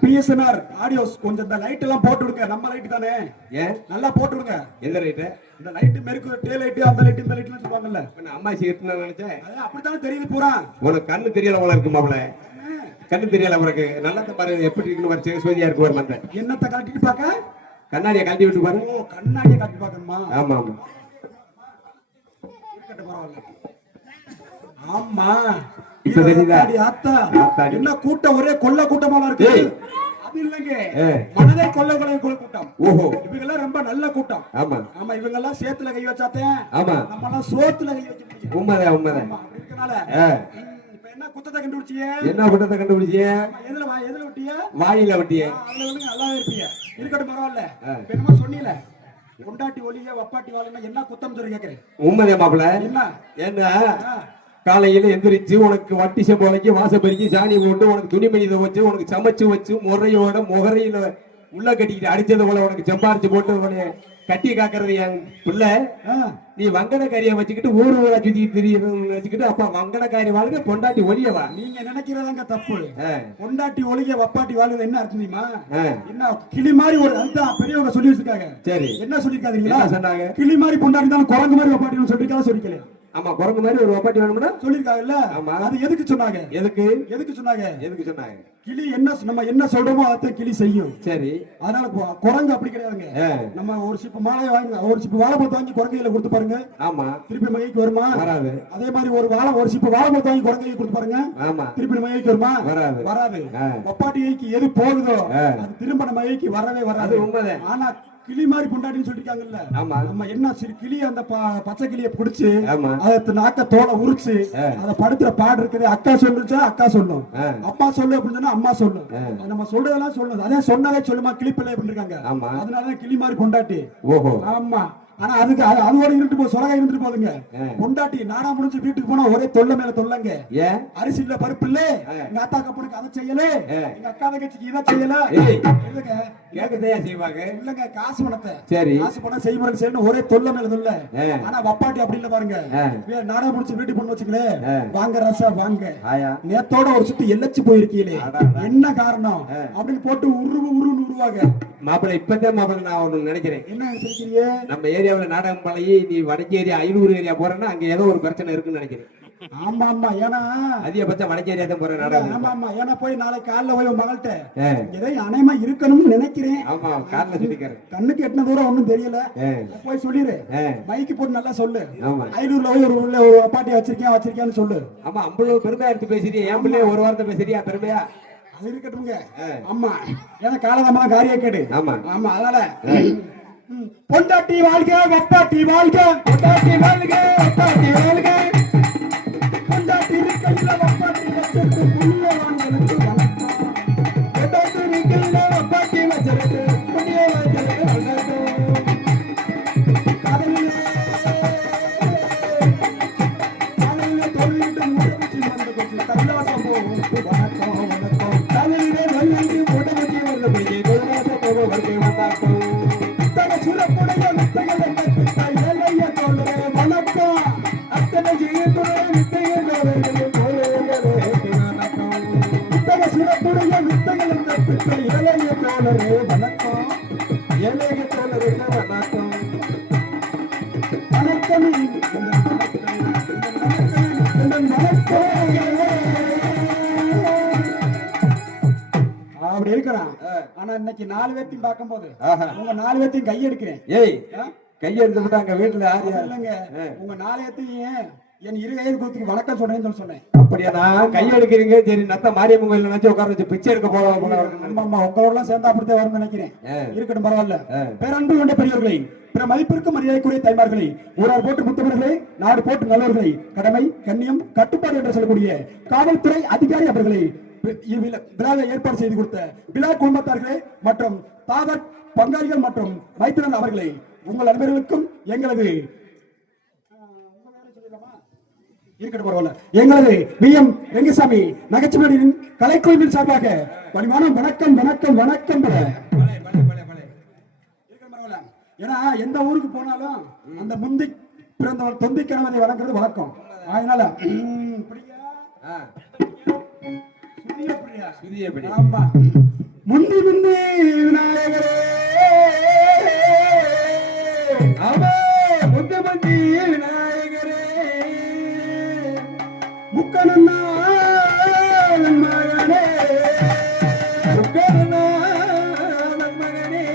பிஎஸ்என்ஆர் audios கொஞ்சம் இந்த light எல்லாம் போட்டு விடுங்க. நம்ம லைட் தானே, ஏன் நல்லா போட்டு விடுங்க. எந்த லைட்? இந்த லைட் மெருக்கு டே லைட், அந்த லைட் இந்த லைட்லாம் சொல்லுவாங்கல்ல. அம்மா சேர்த்து நினைச்சேன். அப்படித்தானே தெரியுது பூரா. உனக்கு கண்ணு தெரியல போல இருக்கு மாப்ள. கண்ணு தெரியல உனக்கு. நல்லா பாரு எப்படி இருக்குன்னு பாரு. சோதியா இருக்கு பாரு. மந்த என்னத்தை காட்டிட்டு பாக்க? கண்ணாடியை கழட்டி விட்டு பாரு. ஓ கண்ணாடியை காட்டி பாக்கணுமா? ஆமா ஆமா. ஆமா இப்ப தெரியுதா? என்ன கூட்டம், ஒரே கொல்ல கூட்டமா இருக்கு. அது இல்லங்க, மனதை கொல்ல கூட்டம். ஓஹோ, இவங்க எல்லாம் ரொம்ப நல்ல கூட்டம். ஆமா ஆமா, இவங்க எல்லாம் சேத்துல கை வச்சாத்தே. ஆமா, நம்ம எல்லாம் சோத்துல கை வச்சு முடியும். உண்மைதான் உண்மைதான். இருக்கனால இப்ப என்ன குத்தத்தை கண்டுபிடிச்சியே? என்ன குத்தத்தை கண்டுபிடிச்சியே? எதுல விட்டிய? வாயில விட்டிய. அதுல வந்து நல்லா இருப்பீங்க. இருக்கட்டும் பரவாயில்ல. இப்ப என்னமோ சொன்னீல, கொண்டாட்டி ஒளிய வப்பாட்டி வாழணும், என்ன குத்தம் சொல்லி கேக்குறேன். உண்மைதான் மாப்பிள்ள. என்ன ஏன்னா காலையில எந்திரிச்சு உனக்கு வட்டி செம்போலைக்கு வாசப்பறிக்கு சாணி போட்டு உனக்கு துணிமணி வச்சு உனக்கு சமைச்சு வச்சு முறையோட முகரையில உள்ள கட்டிக்கிட்டு அடிச்சது போல உனக்கு செம்பாரிச்சு போட்டு உன்னை கட்டி காக்குறது என் பிள்ளை. நீ வங்கடக்காரியை வச்சுக்கிட்டு ஊர் ஊரா சுத்தி திரியணும்னு வச்சுக்கிட்டு அப்ப வங்கடக்காரி வாழ்க்கை பொண்டாட்டி ஒளியவா? நீங்க நினைக்கிறதாங்க தப்பு. பொண்டாட்டி ஒளிய வப்பாட்டி வாழ்க்கை என்ன அர்த்தம் தெரியுமா? என்ன கிளி மாதிரி ஒரு அதுதான் பெரியவங்க சொல்லி வச்சிருக்காங்க. சரி, என்ன சொல்லிருக்காதீங்களா? சொன்னாங்க கிளி மாதிரி பொண்டாட்டி தான் குரங்கு மாதிரி வப்பாட்டி சொல்லிருக்காங்க. சொல்லிக்கல. ஆமா, குரங்கு மாதிரி ஒரு வப்பாட்டி வேணும்னா சொல்லிருக்காங்கல்ல. ஆமா, அது எதுக்கு சொன்னாங்க? எதுக்கு சொன்னாங்க? கிளி நம்ம என்ன சொல்றோமோ அதை கிளி செய்யும். சரி, அதனால குரங்கு அப்படி கிடையாதுங்க. நம்ம ஒரு சிப்பு மாலை வாங்கி ஒரு சிப்பு வாழைப்பழத்தை வாங்கி குரங்கையில கொடுத்து பாருங்க. ஆமா, திருப்பி மகைக்கு வருமா? வராது. அதே மாதிரி ஒரு சிப்பு வாழைப்பழத்தை வாங்கி குரங்கையில கொடுத்து பாருங்க. ஆமா, திருப்பி மகைக்கு வருமா? வராது. வப்பாட்டிக்கு எது போகுதோ அது திரும்ப நம்ம மகைக்கு வரவே வராது. உண்மைதான். ஆனா கிளி மாதிரி பொண்டாட்டின்னு சொல்லிருக்காங்கல்ல. ஆமா, நம்ம என்ன கிளி அந்த பச்சை கிளிய பிடிச்சு அதை நாக்க தோலை உரிச்சு அதை படுத்துற பாடு இருக்குது. அக்கா சொல்லுச்சா அக்கா சொல்லும், அப்பா சொல்லு அப்படின்னு சொன்னா அம்மா சொல்லும். நம்ம சொல்றதெல்லாம் சொல்லுது. அதே சொன்னதே சொல்லுமா கிளிப்பிள்ளை அப்படின்னு இருக்காங்க. அதனாலதான் கிளி மாதிரி பொண்டாட்டி. ஓஹோ, ஆமா. ஆனா அதுக்கு அதோட இருந்துட்டு போது சொலகா இருந்துட்டு போதுங்க. பொண்டாட்டி நாடா முடிஞ்சு வீட்டுக்கு போனா ஒரே தொல்லை மேல தொல்லைங்க. அரிசி இல்ல பருப்பு இல்ல, எங்க அத்தா கப்பனுக்கு அதை செய்யல, எங்க அக்கா தங்கச்சிக்கு இதை செய்யல. கேக்குதையா செய்வாங்க இல்லங்க, காசு பணத்தை. சரி, காசு பணம் செய்முறை செய்யணும், ஒரே தொல்லை மேல தொல்லை. ஆனா வப்பாட்டி அப்படி இல்ல பாருங்க. நாடா முடிச்சு வீட்டுக்கு போன வச்சுக்கலே, வாங்க ரசா வாங்க, நேத்தோட ஒரு சுத்தி எல்லச்சு போயிருக்கீங்களே, என்ன காரணம் அப்படின்னு போட்டு உருவாங்க. மாப்பிள்ளை இப்பதான் மாப்பிள்ளை நான் ஒண்ணு நினைக்கிறேன். என்ன நினைக்கிறீங்க? நம்ம ஏரியாவில் நாடகம் பழகி நீ வடக்கு ஏரியா 500 ஏரியா போறேன்னா அங்க ஏதோ ஒரு பிரச்சனை இருக்குன்னு நினைக்கிறேன். ஆமா ஆமா, ஏன்னா அதிகபட்சம் வடக்கு ஏரியா தான் போறேன் நாடகம். ஆமா ஆமா, ஏன்னா போய் நாளைக்கு காலைல போய் மகள்கிட்ட ஏதோ அனைமா இருக்கணும்னு நினைக்கிறேன். ஆமா, காலைல சொல்லிக்கிறேன். கண்ணுக்கு எட்டின தூரம் ஒண்ணும் தெரியல, போய் சொல்லிடு. மைக்கு போட்டு நல்லா சொல்லு. 500 போய் ஒரு பாட்டியை வச்சிருக்கேன்னு சொல்லு. ஆமா, அவ்வளவு பெருமையா எடுத்து பேசுறியா? என் பிள்ளைய ஒரு வாரத்தை பேசுறியா பெருமையா? அது இருக்கட்டும்ங்க. ஆமா, ஏன்னா காலதாமதான் காரியம் கேடு. ஆமா ஆமா, அதனால பொண்டாட்டி வாழ்க வப்பாட்டி வாழ்க, பொண்டாட்டி வாழ்க வப்பாட்டி வாழ்க, பொண்டாட்டி இருக்கையில வப்பாட்டி கைலாசம் வணக்கம் வணக்கம் தலையிலே நல்லி உடம்புக்கு வந்து பிடிக்கி கைலாசம் போவதற்கு வந்தாக்கும் சுரப்புடைய வித்தைகள் எல்லைய தோழரே வணக்கம் அத்தனை ஜீவனுடைய வித்தைகள் சுரப்புடைய வித்தைகள் இளைய தோழரே வணக்கம் இளைய தோழரே வணக்கம் வணக்கம் அப்படி இருக்கிறான். ஆனா இன்னைக்கு 4 பேர்த்தையும் பார்க்கும் போது உங்க 4 பேர்த்தையும் கையெடுக்கிறேன். ஏய் கையெடுத்து விட்டு அங்க வீட்டுல யாரு இல்லைங்க, உங்க 4 பேர்த்தையும் என் 2 வயது கூத்துக்கு வணக்கம் சொல்றேன்னு சொன்னேன். அப்படியா? நான் கையெடுக்கிறீங்க சரி, நத்த மாரியம்மன் கோயில நினைச்சு உட்கார வச்சு பிச்சை எடுக்க போவாங்க. ஆமா, உங்களோட சேர்ந்து அப்படித்தான் வரும்னு நினைக்கிறேன். இருக்கட்டும், பரவாயில்ல. பேரன்பு கொண்ட பெரியவர்களை, பிற மதிப்பிற்கு மரியாதைக்குரிய தாய்மார்களை, ஊரார் போட்டு முத்தவர்களை, நாடு போட்டு நல்லவர்களை, கடமை கண்ணியம் கட்டுப்பாடு என்று சொல்லக்கூடிய காவல்துறை அதிகாரி அவர்களை, விழாவை ஏற்பாடு செய்து கொடுத்த விழா குடும்பத்தார்களே மற்றும் தாதர் பங்காளிகள் மற்றும் மைத்திரன் அவர்களை, உங்கள் அனைவருக்கும் எங்களது எங்களது வி.எம். ரெங்கசாமி நகைச்சுவையின் கலைக்குழுவின் சார்பாக பணிவான வணக்கம் வணக்கம் வணக்கம். ஏன்னா எந்த ஊருக்கு போனாலும் அந்த முந்தி பிறந்தவர் தொந்தி கணவனை வணங்குறது வழக்கம். அதனால ஆமா, முந்தி முந்தி விநாயகரே, ஆமா முந்தி முந்தி விநாயகரே, முக்கணநாதன் மகனே, முக்கணநாதன் மகனே,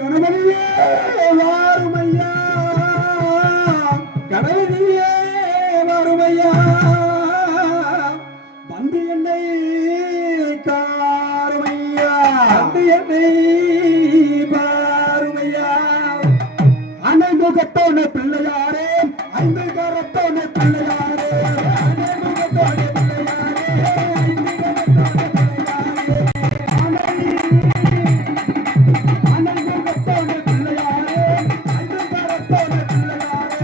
கணவனியே வாருமையா, கணவனியே வாருமையா, வந்து என்னை காருமையா, வந்து என்னை பாருமையா, அனை முகத்தோன பிள்ளையாரே, 5 கரத்தோன பிள்ளையாரே, அனை முகத்தோன பிள்ளையாரே, 5 கரத்தோன பிள்ளையாரே, அனை முகத்தோன பிள்ளையாரே, 5 கரத்தோன பிள்ளையாரே,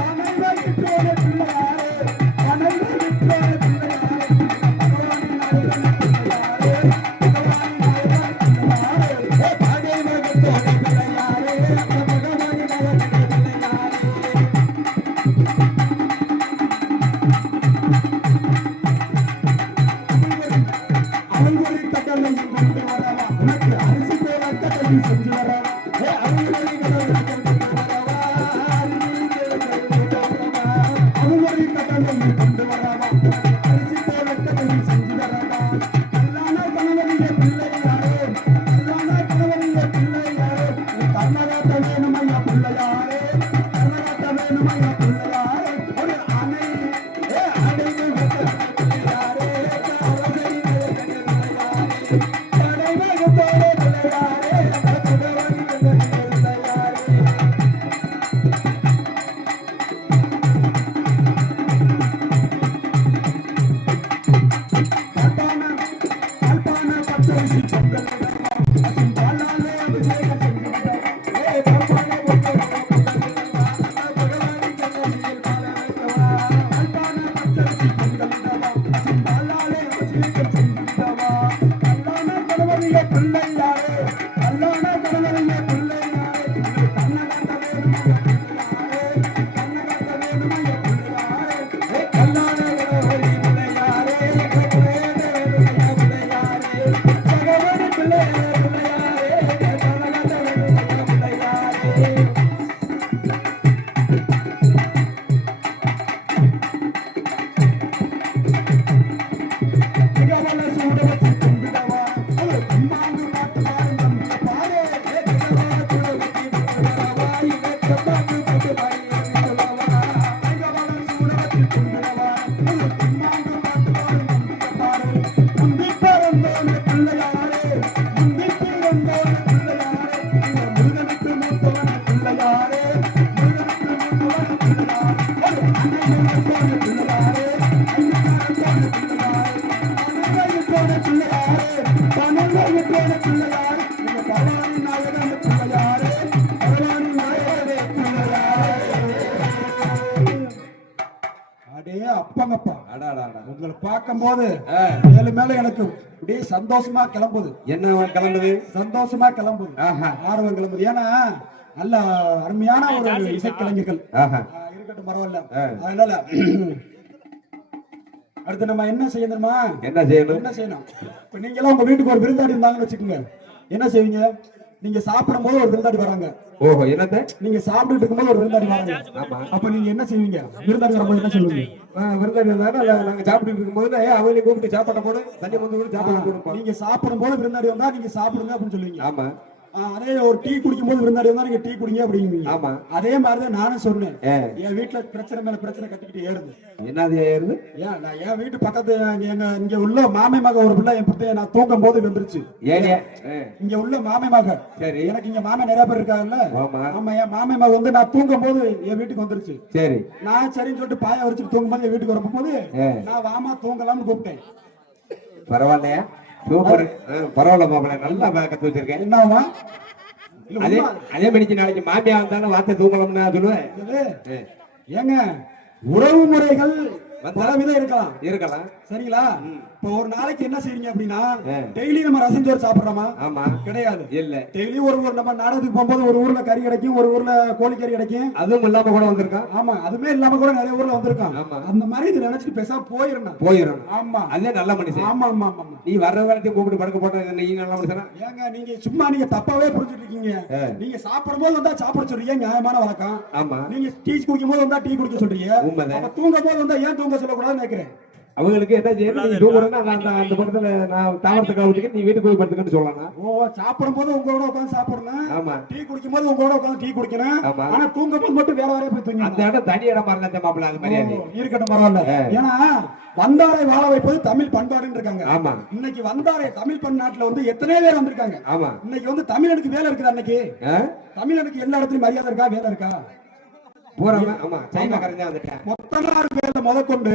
அனை வயிற்றோன பிள்ளையாரே, அனை வயிற்றோன பிள்ளையாரே, உங்களை பார்க்கும் போது மேலும் மேலும் எனக்கு அப்படியே சந்தோஷமா கிளம்புது. என்ன கிளம்புது? சந்தோஷமா கிளம்புது, ஆர்வம் கிளம்புது. ஏன்னா நல்ல அருமையான ஒரு இசைக்கலைஞர்கள் இருக்கட்டும், பரவாயில்ல. அதனால அடுத்து நம்ம என்ன செய்யணுமா? என்ன செய்யணும்? இப்ப நீங்க எல்லாம் உங்க வீட்டுக்கு ஒரு விருந்தாடி இருந்தாங்கன்னு வச்சுக்கோங்க, என்ன செய்வீங்க? நீங்க சாப்பிடும் போது ஒரு விருந்தாடி வராங்க. ஓஹோ, என்னத்த? நீங்க சாப்பிட்டு இருக்கும்போது ஒரு விருந்தாடி வராங்க. அப்ப நீங்க என்ன செய்வீங்க? விருந்தாடி வரும்போது என்ன சொல்லுவீங்க? விருந்தாடி நாங்க சாப்பிட்டு இருக்கும்போது அவங்களை கூப்பிட்டு சாப்பாட்டை போடு, தண்ணி வந்து சாப்பாடு கொடுப்போம். நீங்க சாப்பிடும் போது விருந்தாடி வந்தா நீங்க சாப்பிடுங்க அப்படின்னு சொல்லுவீங்க. ஆமா. அதே ஒரு டீ குடிக்கும் போது விருந்தாடி வந்தா நீங்க டீ குடிங்க அப்படிங்க. ஆமா. அதே மாதிரிதான் நானும் சொன்னேன். என் வீட்டுல பிரச்சனை மேல பிரச்சனை கட்டிக்கிட்டு ஏறுது. என்னது ஏறுது? நான் என் வீட்டு பக்கத்து இங்க உள்ள மாமை மக ஒரு பிள்ளை என் பிள்ளை நான் தூங்கும் போது வந்துருச்சு. இங்க உள்ள மாமை மக, சரி, எனக்கு இங்க மாமை நிறைய பேர் இருக்காங்கல்ல. ஆமா, என் மாமை மக வந்து நான் தூங்கும் போது என் வீட்டுக்கு வந்துருச்சு. சரி, நான் சரின்னு சொல்லிட்டு பாய வச்சுட்டு தூங்கும் போது என் வீட்டுக்கு வரும்போது நான் வாமா தூங்கலாம்னு கூப்பிட்டேன். பரவாயில்லையா? சூப்பர், பரவாயில்ல மாப்பிள்ளை, நல்லா கத்து வச்சிருக்கேன். என்னவா? அதே மணிக்கு நாளைக்கு மாமியா வந்தாலும் வார்த்தை தூங்கலாம்னு சொல்லுவேன். ஏங்க, உறவு முறைகள் பலவிதம் இருக்கலாம், சரிங்களா? இப்ப ஒரு நாளைக்கு என்ன செய்றீங்க அப்படின்னா, டெய்லி நம்ம ரசம் சோறு சாப்பிடுறோமா? ஆமா, கிடையாது. இல்ல, டெய்லி ஒரு நம்ம நாடகத்துக்கு போகும்போது ஒரு ஊர்ல கறி கிடைக்கும், ஒரு ஊர்ல கோழி கறி கிடைக்கும். அதுவும் இல்லாம கூட வந்திருக்கான். ஆமா, அதுமே இல்லாம கூட நிறைய ஊர்ல வந்திருக்கான். அந்த மாதிரி இது நினைச்சிட்டு பேசாம போயிடணும். ஆமா, அதே நல்ல மனுஷன். ஆமா ஆமா ஆமா. நீ வர்ற வேலைக்கு கூப்பிட்டு படுக்க போட்ட நீங்க நல்ல மனுஷனா? ஏங்க, நீங்க சும்மா நீங்க தப்பாவே புரிஞ்சுட்டு இருக்கீங்க. நீங்க சாப்பிடும் போது வந்தா சாப்பிட சொல்றீங்க, நியாயமான வழக்கம். ஆமா, நீங்க டீ குடிக்கும் போது வந்தா டீ குடிக்க சொல்றீங்க. அப்ப தூங்கும் போது வந்தா ஏன் தூங்க சொல்லக்கூடாதுன்னு நினைக்கிறேன். அவங்களுக்கு என்ன செய்யணும்? அந்த பக்கத்துல நான் தாவரத்தை கவனிச்சுக்க, நீ வீட்டுக்கு போய் படுத்துக்கன்னு சொல்லலாம். ஓ, சாப்பிடும் போது உங்களோட உட்காந்து சாப்பிடணும். ஆமா, டீ குடிக்கும் போது உங்களோட உட்காந்து டீ குடிக்கணும். ஆனா தூங்கும் போது மட்டும் வேற வேற போய் தூங்க. அந்த இடம் தனி இடமா இருந்தா மாப்பிள்ள, அது மாதிரி இருக்கட்டும், பரவாயில்ல. ஏன்னா வந்தாரை வாழ வைப்பது தமிழ் பண்பாடுன்னு இருக்காங்க. ஆமா, இன்னைக்கு வந்தாரை தமிழ் பண்பாட்டுல வந்து எத்தனை பேர் வந்திருக்காங்க. ஆமா, இன்னைக்கு வந்து தமிழனுக்கு வேலை இருக்குது. அன்னைக்கு தமிழனுக்கு எல்லா இடத்துலயும் மரியாதை இருக்கா, வேலை இருக்கா? முதற்கொண்டு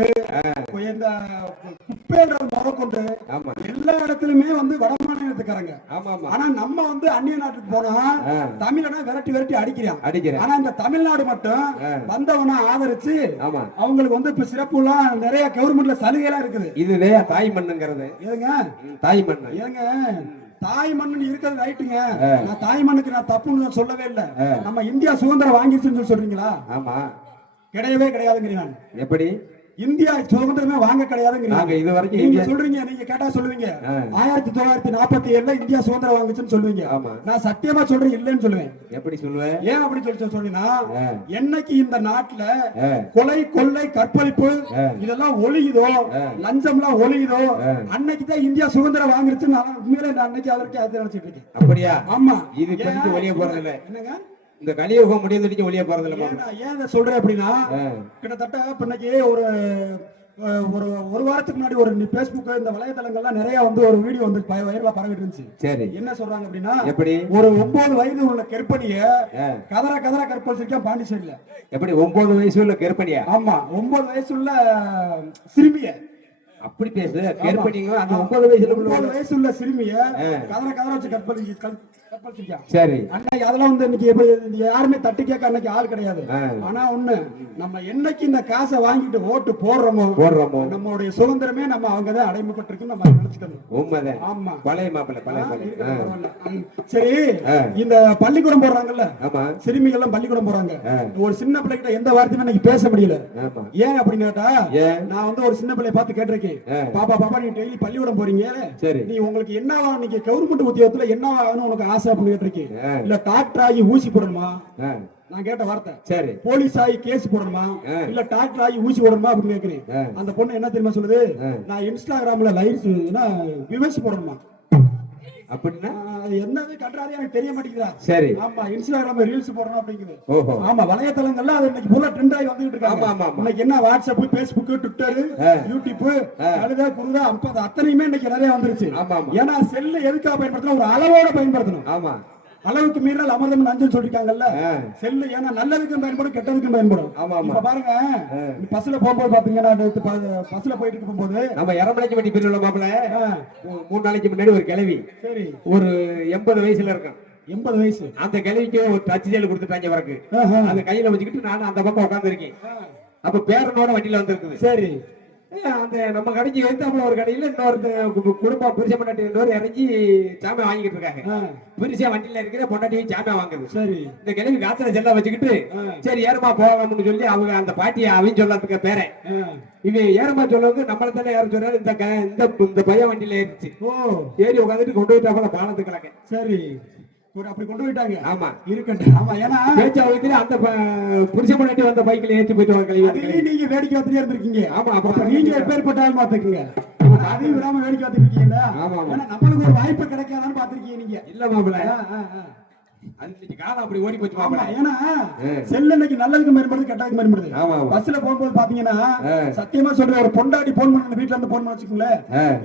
எல்லா இடத்துலயுமே வந்து வட மாநிலத்துக்காரங்க. ஆனா நம்ம வந்து அந்நிய நாட்டுக்கு போனா தமிழனை விரட்டி விரட்டி அடிக்கிறான். ஆனா இந்த தமிழ்நாடு மட்டும் வந்தவனா ஆதரிச்சு அவங்களுக்கு வந்து இப்ப சிறப்பு எல்லாம் நிறைய கவர்மெண்ட்ல சலுகை எல்லாம் இருக்குது. இதுவே தாய் மண்ணுங்கிறது. ஏங்க, தாய் மண் ஏங்க, தாய் மண்ணு இருக்கிறது ரைட்டுங்க. நான் தாய் மண்ணுக்கு நான் தப்புன்னு சொல்லவே இல்லை. நம்ம இந்தியா சுதந்திரம் வாங்கிருச்சுன்னு சொல்றீங்களா? ஆமா, கிடையவே கிடையாதுங்கிறீங்க. எப்படி இந்தியா சுதந்திரமே வாங்க கிடையாதுங்கிறீங்க? இது வரைக்கும் நீங்க சொல்றீங்க, நீங்க கேட்டா சொல்லுவீங்க 1947 இந்தியா சுதந்திரம் வாங்குச்சுன்னு சொல்லுவீங்க. நான் சத்தியமா சொல்றேன் இல்லன்னு சொல்லுவேன். எப்படி சொல்லுவேன்? ஏன் அப்படி சொல்றீங்கன்னா, என்னைக்கு இந்த நாட்டுல கொலை, கொள்ளை, கற்பழிப்பு இதெல்லாம் ஒழியுதோ, லஞ்சம் எல்லாம் ஒழியுதோ, அன்னைக்கு தான் இந்தியா சுதந்திரம் வாங்கிருச்சு. நான் உண்மையிலே அன்னைக்கு அதற்கு அதை நினைச்சிட்டு இருக்கேன். அப்படியா? ஆமா, இது இப்ப ஒழிய போறது இல்லை. என்னங்க, இந்த கலியுகம் முடிந்து ஒளிய போறது இல்லை. ஏன் சொல்றேன் அப்படின்னா, கிட்டத்தட்ட இன்னைக்கு ஒரு வாரத்துக்கு முன்னாடி ஒரு பேஸ்புக், இந்த வலைதளங்கள்லாம் நிறைய வந்து ஒரு வீடியோ வந்து வைரலா பரவிட்டு இருந்துச்சு. சரி, என்ன சொல்றாங்க அப்படின்னா, எப்படி ஒரு 9 வயது உள்ள கர்ப்பிணிய கதற கற்பழிச்சிருக்கான் பாண்டிச்சேரியில. எப்படி 9 வயசு உள்ள கர்ப்பிணியா? ஆமா, 9 வயசு உள்ள சிறுமிய. அப்படி பேசு, கர்ப்பிணிங்க அந்த 9 வயசு உள்ள சிறுமிய கதற வச்சு கற்பழிச்சிருக்கான். சரி, அன்னைக்கு அதெல்லாம் வந்து இன்னைக்கு யாருமே தட்டி கேட்க அன்னைக்கு ஆள் கிடையாது. ஆனா ஒண்ணு, நம்ம என்னைக்கு இந்த காசை வாங்கிட்டு ஓட்டு போடுறோமோ நம்மளுடைய சுதந்திரமே நம்ம அவங்கதான் அடைமைப்பட்டிருக்கு நம்ம நினைச்சுக்கணும். உண்மைதான். ஆமா, பழைய மாப்பிள்ளை பழைய. சரி, இந்த பள்ளிக்கூடம் போடுறாங்கல்ல, சிறுமிகள் எல்லாம் பள்ளிக்கூடம் போறாங்க. ஒரு சின்ன பிள்ளைகிட்ட எந்த வார்த்தையும் இன்னைக்கு பேச முடியல. ஏன் அப்படின்னு கேட்டா, நான் வந்து ஒரு சின்ன பிள்ளைய பார்த்து கேட்டிருக்கேன், பாப்பா நீ டெய்லி பள்ளிக்கூடம் போறீங்க, நீ உங்களுக்கு என்ன நீங்க கவர்மெண்ட் உத்தியோகத்துல என்ன ஆகணும் உனக்கு ஆசை அப்படின்னு கேட்டிருக்கேன். இல்ல டாக்டர் ஆகி ஊசி போடணுமா? நான் கேட்ட வார்த்தை. சரி, போலீஸ் ஆகி கேஸ் போடணுமா, இல்ல டாக்டர் ஆகி ஊசி போடணுமா அப்படின்னு கேக்குறேன். அந்த பொண்ணு என்ன தெரியுமா சொல்லுது? நான் இன்ஸ்டாகிராம்ல லைவ்ஸ் விவர்ஸ் போடணுமா. அப்படின்னா என்னது கட்டுறாரு எனக்கு தெரிய மாட்டேங்குதா? சரி, ஆமா, இன்ஸ்டாகிராம்ல ரீல்ஸ் போடணும் அப்படிங்குது. ஆமா, வலைத்தளங்கள்ல அது இன்னைக்கு பூரா ட்ரெண்ட் ஆகி வந்துட்டு இருக்காங்க. இன்னைக்கு என்ன வாட்ஸ்அப், பேஸ்புக், ட்விட்டர், யூடியூப், கழுத குருதா அத்தனையுமே இன்னைக்கு நிறைய வந்துருச்சு. ஏன்னா செல்லு எதுக்காக பயன்படுத்தணும்? ஒரு அளவோட பயன்படுத்தணும். ஆமா, அளவுக்கு மீறல் அமிர்தம் நஞ்சுன்னு சொல்லிருக்காங்கல்ல. செல்லு ஏன்னா நல்லதுக்கும் பயன்படும், கெட்டதுக்கும் பயன்படும். இப்ப பாருங்க, பஸ்ல போகும்போது பாத்தீங்கன்னா, பஸ்ல போயிட்டு இருக்கும்போது நம்ம இரமலைக்கு வண்டி பிரிவுல மாப்பிள்ள 3 நாளைக்கு முன்னாடி ஒரு கிழவி, சரி, ஒரு 80 வயசுல இருக்கான். 80 வயசு. அந்த கிழவிக்கு ஒரு டச் ஜெல் கொடுத்துட்டாங்க வரக்கு. அந்த கையில வச்சுக்கிட்டு நானும் அந்த பக்கம் உட்கார்ந்து இருக்கேன். அப்ப பேரனோட வண்டியில வந்திருக்குது. சரி, அந்த நம்ம கடைக்கு எடுத்தாப்புல ஒரு கடையில இன்னொரு குடும்பம் புருஷ பொண்டாட்டி இன்னொரு இறங்கி சாமியா வாங்கிட்டு இருக்காங்க. புருஷ வண்டியில இருக்கிற பொண்டாட்டி சாமியா வாங்குது. சரி. இந்த கிழவி காத்துல செல்ல வச்சுக்கிட்டு சரி ஏறமா போகலாம்னு சொல்லி அவங்க அந்த பாட்டியை அவங்க சொல்லறதுக்கு பேரன் இவன் ஏறமா சொல்லவங்க நம்மள தானே ஏற சொல்றாரு. இந்த பையன் வண்டியில ஏறிச்சு. ஏறி உட்காந்துட்டு கொண்டு போயிட்டாப்புல பாலத்து கிழக்க. சரி, அப்படி கொண்டு போயிட்டாங்க. ஆமா இருக்கட்டும். ஆமா, ஏன்னா பேச்சா வைக்கிற அந்த புருஷ பொண்டாட்டி வந்த பைக்ல ஏற்றி போயிட்டு வாங்க. நீங்க வேடிக்கை பார்த்துட்டே இருந்திருக்கீங்க. ஆமா, அப்ப நீங்க எப்பேற்பட்டாலும் பாத்துக்கீங்க. அதையும் விடாம வேடிக்கை பார்த்துருக்கீங்கல்ல. ஏன்னா நம்மளுக்கு ஒரு வாய்ப்பு கிடைக்காதான்னு பாத்துருக்கீங்க நீங்க. இல்ல மாப்பிள்ள, அது காலம் அப்படி ஓடி போச்சு மாப்பிள்ள. ஏன்னா செல் இன்னைக்கு நல்லதுக்கு மேம்படுது, கெட்டதுக்கு மேம்படுது. பஸ்ல போகும்போது பாத்தீங்கன்னா சத்தியமா சொல்ற ஒரு பொண்டாட்டி போன் பண்ண வீட்டுல இருந்து போன் பண்ண வச்சுக்கோங்களேன்.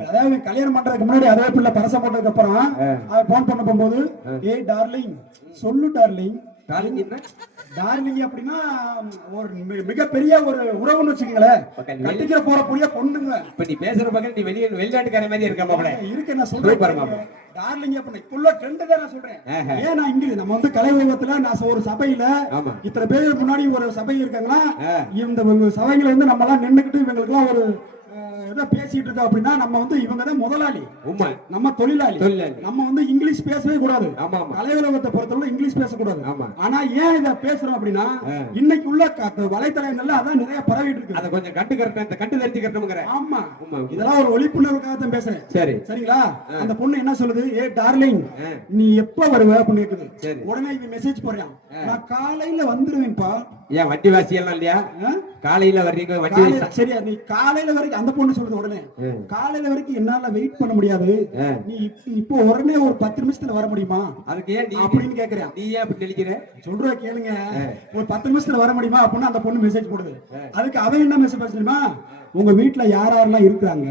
அதாவது கல்யாணம் பண்றதுக்கு முன்னாடி அதே பிள்ளை பரசம் போட்டதுக்கு அப்புறம் போன் பண்ண போகும்போது ஏய் டார்லிங் சொல்லு டார்லிங். டார்லிங் அப்படின்னா ஒரு மிகப்பெரிய ஒரு உறவுன்னு வச்சுக்கீங்களேன். கட்டிக்கிற போற புரிய பொண்ணுங்க. இப்ப நீ பேசுற பக்கம் நீ வெளிநாட்டுக்கார மாதிரி இருக்க மாப்பிள்ள. இருக்கு, நான் சொல்றேன் பாருங்க. டார்லிங் அப்ப இப்ப ட்ரெண்ட் தான் நான் சொல்றேன். ஏன் நான் இங்க நம்ம வந்து கலை உலகத்துல நான் ஒரு சபையில இத்தனை பேருக்கு முன்னாடி ஒரு சபை இருக்காங்களா, இந்த சபைகளை வந்து நம்ம எல்லாம் நின்னுக்கிட்டு இவங்களுக்கு எல்லாம் ஒரு பேசிட்டு இருக்கோம் அப்படின்னா நம்ம வந்து இவங்க தான் முதலாளி, நம்ம தொழிலாளி. நம்ம வந்து இங்கிலீஷ் பேசவே கூடாது. கலை உலகத்தை பொறுத்தவரை இங்கிலீஷ் பேசக்கூடாது. ஆனா ஏன் இதை பேசுறோம் அப்படின்னா இன்னைக்கு உள்ள வலைத்தளங்கள்ல அதான் நிறைய பரவிட்டு இருக்கு. அதை கொஞ்சம் கட்டு தெரிஞ்சுக்கிறோம். ஆமா, இதெல்லாம் ஒரு ஒளிப்புணர்வுக்காக தான் பேசுறேன். சரி, சரிங்களா? அந்த பொண்ணு என்ன சொல்லுது, ஏ டார்லிங் நீ எப்ப வருவ அப்படின்னு கேக்குது. உடனே இவன் மெசேஜ் போடுறான், நான் காலையில வந்துருவேன்ப்பா. ஏன் வண்டி வாசி எல்லாம் இல்லையா? காலையில வர்றீங்க வண்டி. சரியா, நீ காலையில வரைக்கும். அந்த பொண்ணு சொல்லுது உடனே, காலையில வரைக்கும் என்னால வெயிட் பண்ண முடியாது, நீ இப்போ உடனே ஒரு 10 நிமிஷத்துல வர முடியுமா? அதுக்கு ஏன் நீ அப்படின்னு கேக்குறேன். நீ ஏன் அப்படி நினைக்கிற? சொல்ற கேளுங்க. ஒரு 10 நிமிஷத்துல வர முடியுமா அப்படின்னு அந்த பொண்ணு மெசேஜ் போடுது. அதுக்கு அவன் என்ன மெசேஜ் பேசுறா, உங்க வீட்டுல யார் யாரெல்லாம் இருக்காங்க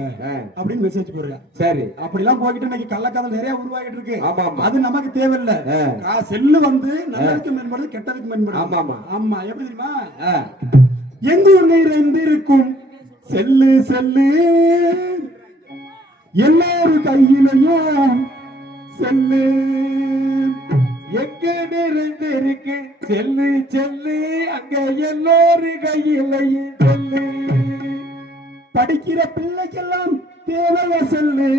அப்படின்னு மெசேஜ் போடுங்க. சரி, அப்படி எல்லாம் போயிட்டு இன்னைக்கு கள்ளக்காதல் நிறைய உருவாகிட்டு இருக்கு. அது நமக்கு தேவையில்லை. செல்லு வந்து நல்லதுக்கு மேம்படுது, கெட்டதுக்கு மேம்படுது. ஆமா ஆமா, எப்படி தெரியுமா? எங்கும் நிறைந்திருக்கும் செல்லு செல்லு, எல்லாரும் கையிலையும் செல்லு. எங்க நிறைந்திருக்கு செல்லு செல்லு, அங்க எல்லோரும் கையிலையும் செல்லு. படிக்கிற பிள்ளைக்கெல்லாம் தேவைய செல்லு,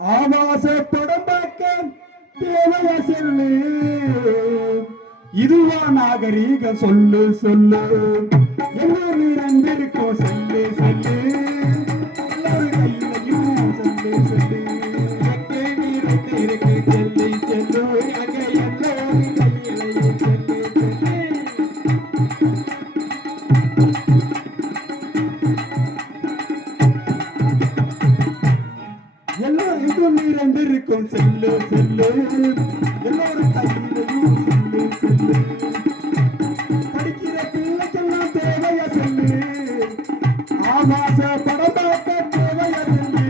ஆபாச படம் பார்க்க தேவைய செல்லு. இதுவா நாகரீகம் சொல்லு சொல்லு, எல்லோரும் நிறைந்திருக்கும் செல்லு செல்லு, எல்லாரும் கையிலையும் செல்லு செல்லு. எங்கே நிறைந்திருக்கு செல்லு செல்லு, அங்கே எல்லோரும் கையிலையும் செல்லு செல்லு. எல்லோரும் நிறைந்திருக்கும் செல்லு செல்லு, எல்லோரும் கையிலையும் செல்லு செல்லு. படிக்கிற பிள்ளைக்கெல்லாம் தேவைய செல்லு, ஆபாச படம் பார்க்க தேவைய செல்லு.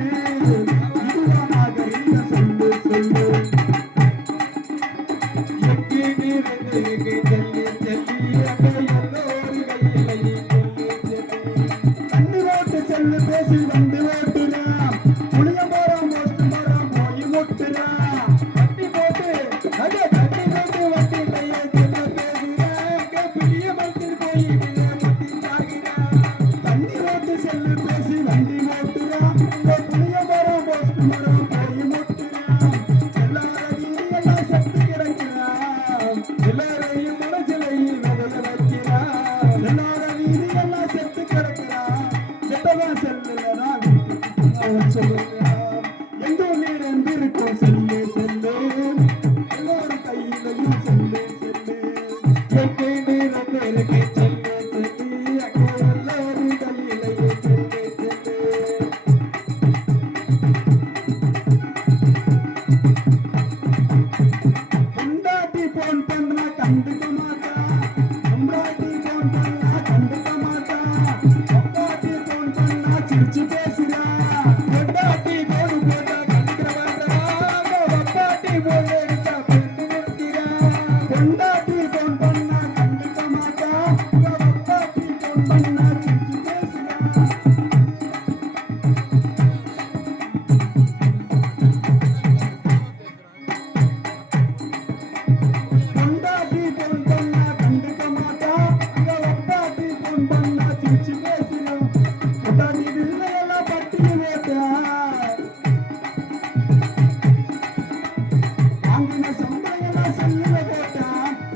இதுவா நாகரீக சொல்லு சொல்லு. எங்கே நிறைந்திருக்கு செல்லு செல்லு, அங்கே எல்லோரும் கையிலையும் செல்லு செல்லு. கண்ணு ஓட்டு செல்லு பேசி வந்து ஓட்டுறான், புளிய மரம் மோஸ்ட் மரம் போய் முட்டுறான். கட்டி போட்டு அங்கே கட்டி போட்டு வட்டி கையை செல்ல பேசுறான், புளிய மரத்தில் போய் பட்டி சாகிறான். தண்ணி ஓட்டு செல்லு பேசி வண்டி ஓட்டுறான், புளிய மரம் மோஸ்ட் மரம் போய் முட்டுறான். எல்லாரும் வீதியெல்லாம் செத்து கிடக்கிறான், எல்லாரையும் மனசிலையும் விதைய வைக்கிறான். எல்லாரும் வீதியெல்லாம் செத்து கிடக்கிறான், செத்தவன் செல்லுலதான் வீட்டுக்கு சொல்லுகிறான். எங்கோ நிறைந்திருக்கும் செல்லு செல்லு, எல்லோரும் கையிலையும் செல்லு செல்லு. எங்கே நிறைந்திருக்கு செல்லு செல்லு, அங்கே எல்லோரும் கையிலையும் செல்லு செல்லு. பொண்டாட்டி போன் பண்ணா கண்டுக்க மாட்டா, பொண்டாட்டி போன் பண்ணா கண்டுக்க மாட்டா, பொண்டாட்டி போன் பண்ணா சிரிச்சு பேசுறா. பொண்டாட்டி போன் போட்டா கண்டுக்க மாட்டா,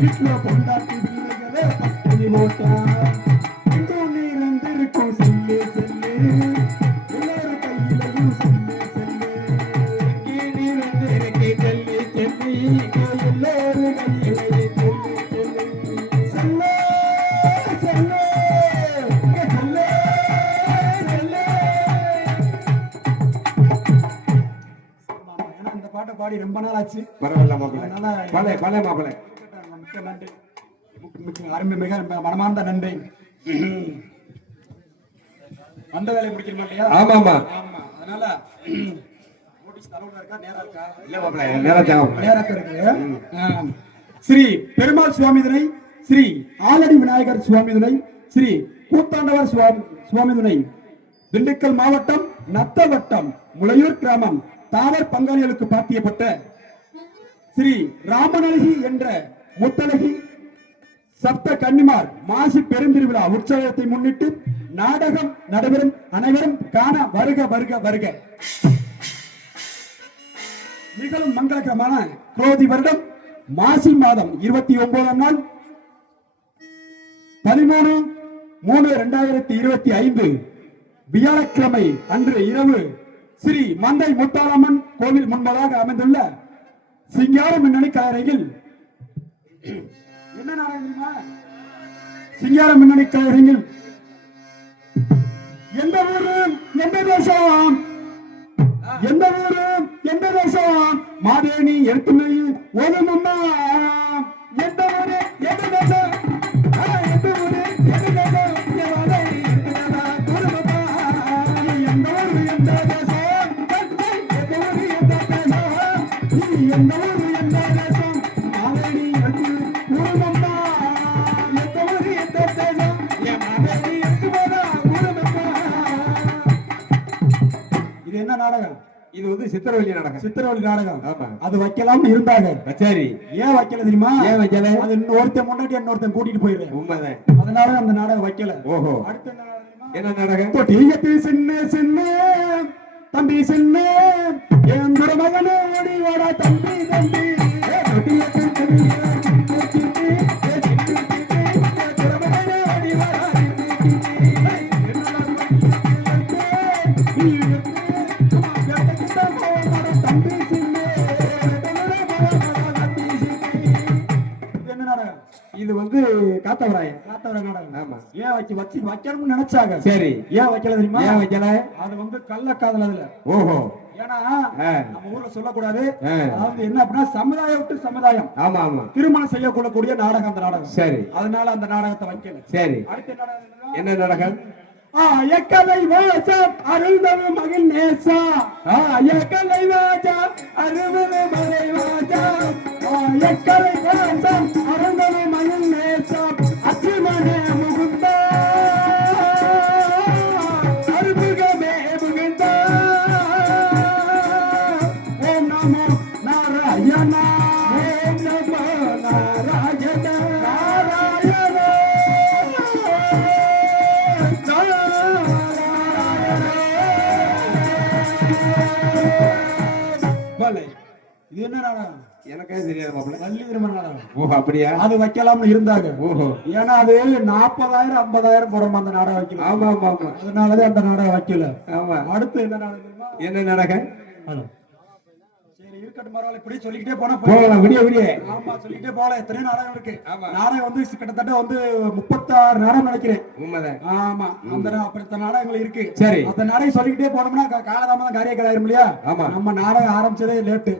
வீட்டுல கொண்டாட்டி பிள்ளைகளே பட்டினி போட்டா இங்கு நீர் வந்திருக்கும் செல்லு செல்லு எல்லாரும் கையிலையும் செல்லு செல்லு இங்கே நீர் வந்திருக்கு செல்லு செல்லு இங்கே எல்லாரும் கையிலையும் cell cell cell cell cell cell. ஏன்னா இந்த பாட்டை பாடி ரொம்ப நாள் ஆச்சு. பரவாயில்ல மாப்பிள்ளை, பழைய பழைய மாப்பிள்ளை. மிக்க நன்றி, அருமை, மிக மனமார்ந்த நன்றி. அந்த வேலையை முடிக்கணுமா இல்லையா? ஆமா ஆமா ஆமா. அதனால நோட்டீஸ் தரவுல இருக்கா, நேரா இருக்கா? இல்ல மாப்பிள்ளை, நேரத்தை இருக்கு. ஸ்ரீ பெருமாள் சுவாமிதுணை, ஸ்ரீ ஆலடி விநாயகர் சுவாமிதுணை, ஸ்ரீ கூத்தாண்டவர் சுவாமிதுணை, திண்டுக்கல் மாவட்டம் நத்தவட்டம் முளையூர் கிராமம் தாவர் பங்காளிகளுக்கு பாத்தியப்பட்ட ஸ்ரீ ராமனழகி என்ற முத்தழகி சப்த கன்னிமார் மாசி பெருந்திருவிழா உற்சவத்தை முன்னிட்டு நாடகம் நடைபெறும். அனைவரும் காண வருக வருக வருக. நிகழும் மங்களகரமான குரோதி வருடம் மாசி மாதம் 29ஆம் நாள் 13/3/2025 வியாழக்கிழமை அன்று இரவு ஸ்ரீ மந்தை முத்தாரம்மன் கோவில் முன்பதாக அமைந்துள்ள சிங்கார மின்னணி கலையரங்கில் என்ன நாடகம் தெரியுமா? சிங்கார மின்னணி கலையரங்கில் எந்த ஊரு எந்த தேசம், எந்த ஊரு எந்த தேசம், மாதேனி எழுத்துமை ஓதுமம்மா, எந்த ஊரு எந்த தேசம், எந்த ஊரு எந்த தேசம், எந்த ஊரு எந்த தேசம், எந்த ஊரு எந்த தேசம், மாதேனி எழுத்துமை ஓதுமம்மா, எந்த ஊரு எந்த தேசம், மாதேனி எழுத்துமை ஓதுமம்மா. இது என்ன நாடகம்? இது வந்து சித்திரவள்ளி நாடகம். சித்திரவள்ளி நாடகம். ஆமா. அது வைக்கலாம்னு இருந்தாங்க. சரி, ஏன் வைக்கல தெரியுமா? ஏன் வைக்கல? அது ஒருத்தன் முன்னாடி இன்னொருத்தன் கூட்டிட்டு போயிடுறேன். உண்மைதான். அதனால அந்த நாடகம் வைக்கல. ஓஹோ. அடுத்த என்ன நாடகம் தெரியுமா? என்ன நாடகம்? தொட்டியத்து சின்ன சின்ன தம்பி சின்ன என் மகனே ஓடி வாடா தம்பி தம்பி, தொட்டியத்து சின்ன இது வந்து காத்தவராயன். காத்தவராயன் நாடகம். ஆமா. ஏன் வைக்கணும்னு நினைச்சாங்க. சரி, ஏன் வைக்கல தெரியுமா? ஏன் வைக்கல? அது வந்து கள்ளக்காதல் அதுல. ஓஹோ. ஏன்னா நம்ம ஊர்ல சொல்லக்கூடாது. ஆ. அதாவது என்ன அப்படின்னா சமுதாயம் விட்டு சமுதாயம் ஆமா ஆமா திருமணம் செய்யக்கூடக்கூடிய நாடகம் அந்த நாடகம். சரி, அதனால அந்த நாடகத்தை வைக்கல. சரி. அடுத்த நாடகம் என்ன நாடகம்? எக்கலை வாசம் அருள்தரு மகிழ் நேசா, எக்கலை வாசம் அருள்தரு மகிழ் வாசா, எக்கலை வாசம் அருள்தரு மகிழ் நேசா, அச்சுமனே முகுந்தா அருள்முகமே முகுந்தா, ஓம் நமோ நாராயணா, ஓம் நமோ நாராயணா, நாராயணா இது என்ன நாடகம்? எனக்கே தெரியாது மாப்பிள்ளை. வள்ளி திருமண நாடகம். ஓஹோ, அப்படியா? அது வைக்கலாம்னு இருந்தாங்க. ஓஹோ. ஏன்னா அது 40,000 50,000 போறோம் அந்த நாடகம் வைக்கல. ஆமா ஆமா ஆமா. அதனாலதான் அந்த நாடகம் வைக்கல. ஆமா. அடுத்து என்ன நாடகம் தெரியுமா? என்ன நாடகம்? சரி, இருக்கட்டும், பரவாயில்ல. இப்படி சொல்லிக்கிட்டே போனா போகலாம், விடிய விடிய. ஆமா, சொல்லிக்கிட்டே போகலாம். எத்தனை நாடகம் இருக்கு. ஆமா. நாடகம் வந்து கிட்டத்தட்ட வந்து 36 நாடகம் நினைக்கிறேன். உண்மைதான். ஆமா, அந்த அப்படி நாடகங்கள் இருக்கு. சரி. அந்த நாடகம் சொல்லிக்கிட்டே போனோம்னா காலதாமதம் காரியங்கள் ஆயிரும் இல்லையா? ஆமா. நம்ம நாடகம் ஆரம்பிச்சதே லேட்டு,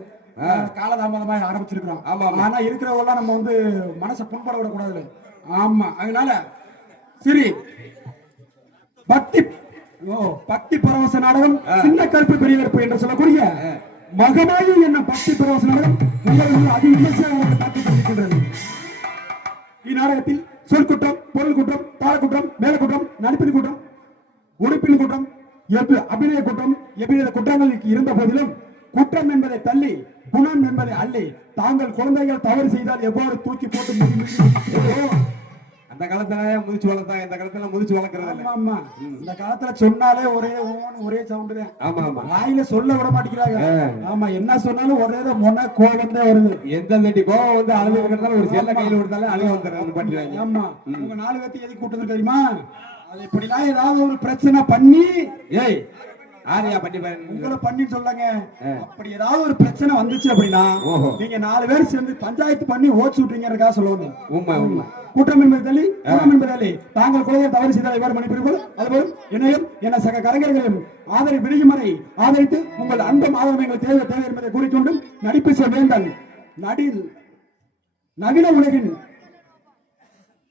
காலதாமதமா ஆரம்பிச்சிருக்கிறோம். ஆனா இருக்கிறவங்க நம்ம வந்து மனசை புண்பட விடக்கூடாது. ஆமா, அதனால சரி, பக்தி பரவச நாடகம் சின்ன கருப்பு பெரிய கருப்பு என்று சொல்லக்கூடிய மகமாயி என்ன பக்தி பரவச நாடகம் உங்களுக்கு அதி விமர்சனம் காட்டிக் கொண்டிருக்கின்றது. இந்நாடகத்தில் சொற்குற்றம், பொருள் குற்றம், தாள குற்றம், மேல குற்றம், நடிப்பின் குற்றம், உடுப்பின் குற்றம், அபிநய குற்றம், எவ்வித குற்றங்கள் இருந்த போதிலும் குற்றம் என்பதை தள்ளி குணம் என்பதை அள்ளி தாங்கள் குழந்தைகள் தவறு செய்தால் எவ்வாறு தூக்கி போட்டு அந்த காலத்துல முதிச்சு வளர்த்தாங்க, இந்த காலத்துல முதிச்சு வளர்க்கறது இல்ல. ஆமா இந்த காலத்துல சொன்னாலே ஒரே சவுண்ட் தான். ஆமா ஆமா, வாயில சொல்ல விட மாட்டேங்கிறாங்க. ஆமா என்ன சொன்னாலும் ஒரே மொன கோபம் தான் வருது. எந்த தட்டி கோபம் வந்து அழுது இருக்கிறதால ஒரு செல்ல கையில கொடுத்தாலே அழுக வந்துடுறது பண்ணிடுறாங்க. ஆமா உங்க 4 பேர்த்து எதுக்கு கூட்டது தெரியுமா? அது இப்படிலாம் ஏதாவது ஒரு பிரச்சனை பண்ணி ஏய் ஆரியா பண்ணி உங்களை பண்ணி சொல்லுங்க. அப்படி ஏதாவது ஒரு பிரச்சனை வந்துச்சு அப்படின்னா நீங்க 4 பேர் சேர்ந்து பஞ்சாயத்து பண்ணி ஓச்சு விட்டுறீங்க சொல்லுவாங்க. உண்மை உண்மை. கூட்டம் என்பது தள்ளி குணம் என்பது தள்ளி தாங்கள் கொலையை தவறு செய்தால் இவ்வாறு மன்னிப்பீர்கள். அதுபோல் என்னையும் என்ன சக கலைஞர்களையும் விடுகிமறை ஆதரித்து உங்கள் அன்பும் ஆதரவும் எங்களுக்கு தேவை தேவை என்பதை கூறிக்கொண்டும் நடிப்பு செய்ய வேண்டாம். நவீன உலகின்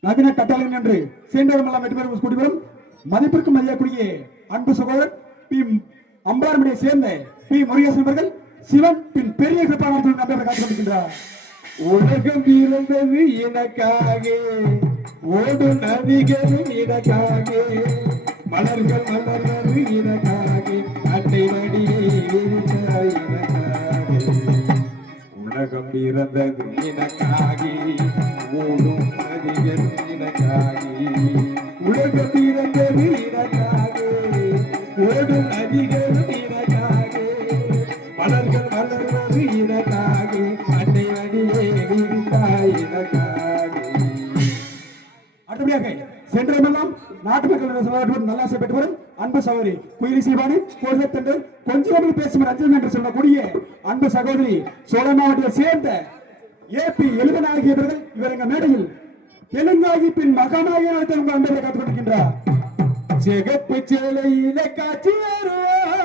நவீன கட்டளை என்று சேர்ந்தவரெல்லாம் வெற்றி பெறும் குடிவரும் மதிப்பிற்கும் மதியக்கூடிய அன்பு சகோதரர் பி அம்பாரமணியை சேர்ந்த பி முருகேசன் அவர்கள் சிவன் பின் பெரிய கிருப்பாளர்கள் நம்பரை காட்டிக் கொண்டிருக்கின்றார். உலகம் இருந்தது எனக்காக, ஓடும் நதிகளும் எனக்காக, மலர்கள் மலர்வது எனக்காக, அட்டை வடியை விரித்தாய் எனக்காக. உலகம் இருந்தது எனக்காக, ஓடும் நதிகளும் எனக்காக, உலகம் இருந்தது எனக்காக, ஓடும் நதிகளும் எனக்காக, மலர்கள் மலர்வது எனக்காக, அட்டை வடியை விரித்தாய் எனக்காக. அடுத்தபடியாக சென்றமெல்லாம் நாட்டு மக்கள் நல்லாசை பெற்று வரும் அன்பு சகோதரி குயிலி சீவானி கோர்வத்தென்று கொஞ்சம் பேசும் ரஞ்சன் என்று சொல்லக்கூடிய அன்பு சகோதரி சோழ மாவட்டத்தை சேர்ந்த ஏபி எழுதனாகியவர்கள் இவர் எங்க மேடையில் தெலுங்காகி பின் மகாநாயகி நடத்த உங்கள் அன்பை காத்துக் கொண்டிருக்கின்றார். சிகப்பு சேலையில காட்சி வருவா,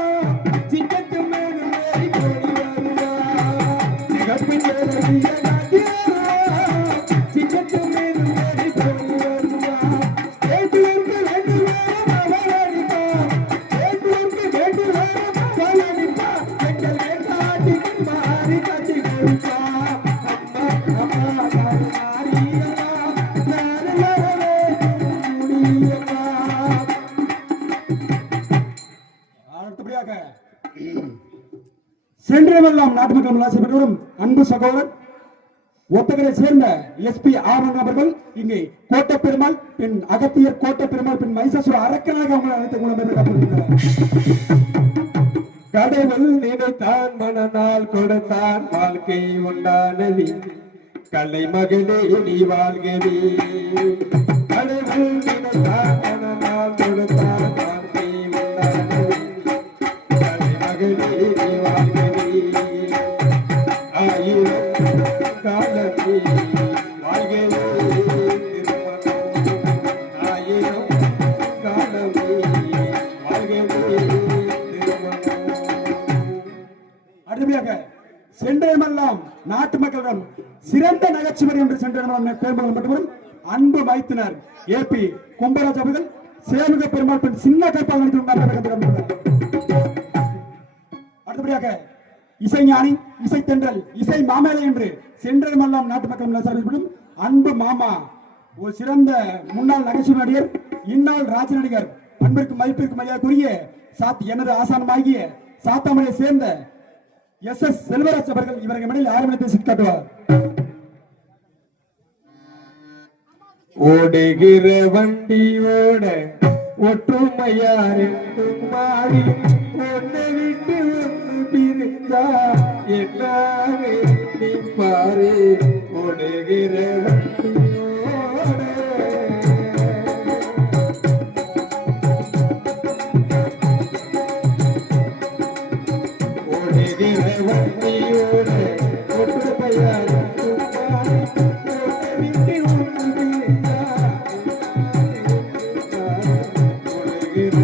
சிங்கத்து மேலும் ஏறி கோடி வருவா. சிகப்பு சேலையில காட்சி வருவா, சிங்கத்து மேலும் ஏறி கோடி வருவா. ஏற்றுவதற்கு வேண்டு வேணும் அவள் அடிப்பா, ஏற்றுவதற்கு வேண்டு வேணும் அவள் அடிப்பா. எங்கள் வேண்டாட்டிக்கு மாறி காட்சி கொடுப்பா. அம்மா அம்மா மாறியம்மா நாரே முடியம்மா. சென்றமெல்லாம் நாட்டு மக்கள் ஆசை பெற்றவரும் அன்பு சகோதரர் ஒத்தகரை சேர்ந்த எஸ்பி ஆனந்த் அவர்கள் இங்கே கோட்டை பெருமாள் பின் அகத்தியர் கோட்டை பெருமாள் பின் மைசாசுர அரக்கனாக அவங்களை அழைத்து கொண்டிருக்கிறார். கடவுள் நினைத்தான் மனநாள் கொடுத்தான் வாழ்க்கை உண்டானது, கலை மகளே நீ வாழ்கவே. கடவுள் நினைத்தான் மனநாள் கொடுத்தான் வாழ்க்கை உண்டானது, கலை மகளே நீ வாழ்கவே. ஆயிரம் காலமே வாழ்கவே திருமணம், ஆயிரம் காலமே வாழ்கவே திருமணம். அடுத்தபடியாக சென்றமெல்லாம் நாட்டு மக்களிடம் சிறந்த நகைச்சுவர் என்று சென்றமெல்லாம் பெருமாள் மட்டும் அன்பு மைத்தினர் ஏபி கும்பராஜ் அவர்கள் சேமுக பெருமாள் பின் சின்ன கைப்பாக அடுத்தபடியாக இசைஞானி இசை தென்றல் இசை மாமேலை என்று சென்றமெல்லாம் நாட்டு மக்கள் அன்பு மாமா ஒரு சிறந்த முன்னாள் நகைச்சுவை நடிகர் இந்நாள் ராஜ நடிகர் அன்பிற்கு மதிப்பிற்கு மரியாதைக்குரிய எனது ஆசானமாகிய சாத்தாமரையை சேர்ந்த எஸ் செல்வராஜ் அவர்கள் இவர்கள் மனையில் ஆரம்பத்தை சிக்காட்டுவார். ஓடுகிற வண்டி ஓட ஒற்றுமையார் என்றும் மாறி, ஒன்னை விட்டு ஒன்று பிரிந்தா என்னாவே நீ பாரு. ஓடுகிற வண்டி ஓட ஓடுகிற வண்டியோட ஒற்றுமையார் என்றும் மாறி, ஒன்னை விட்டு ஒன்று பிரிந்தா ஓடுகிற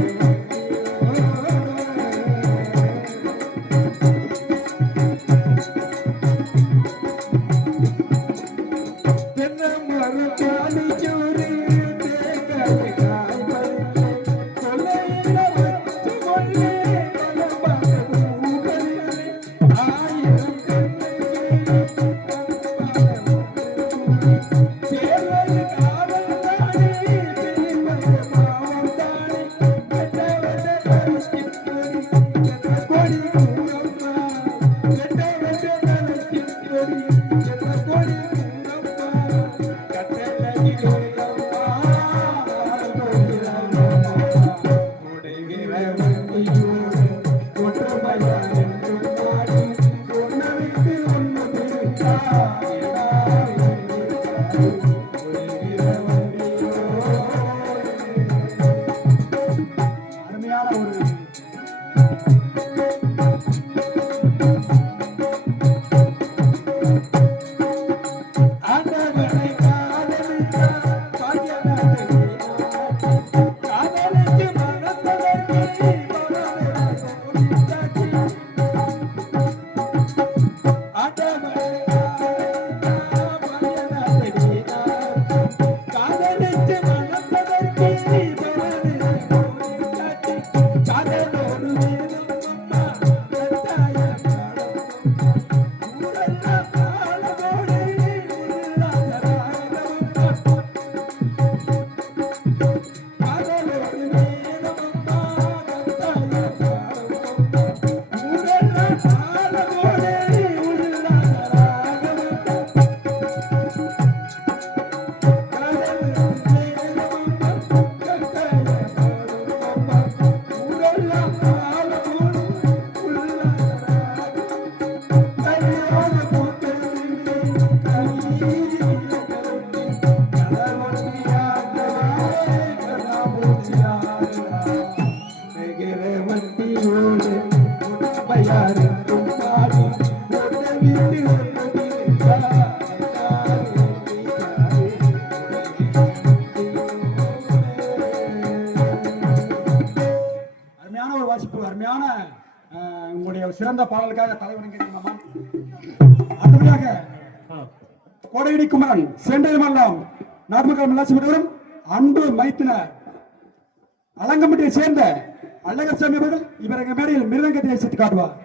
உங்களுடைய சிறந்த பாடலுக்காக தலைவணங்கிறீங்க. அடுத்தபடியாக கோடையடி குமரன் சென்றையமெல்லாம் நாட்டுமக்கள் மல்லாசிபுரம் அன்பு மைத்தினர் அலங்கம்பட்டியை சேர்ந்த அழகசாமி அவர்கள் இவர் எங்க மேடையில் மிருதங்கத்தை சித்து காட்டுவார்.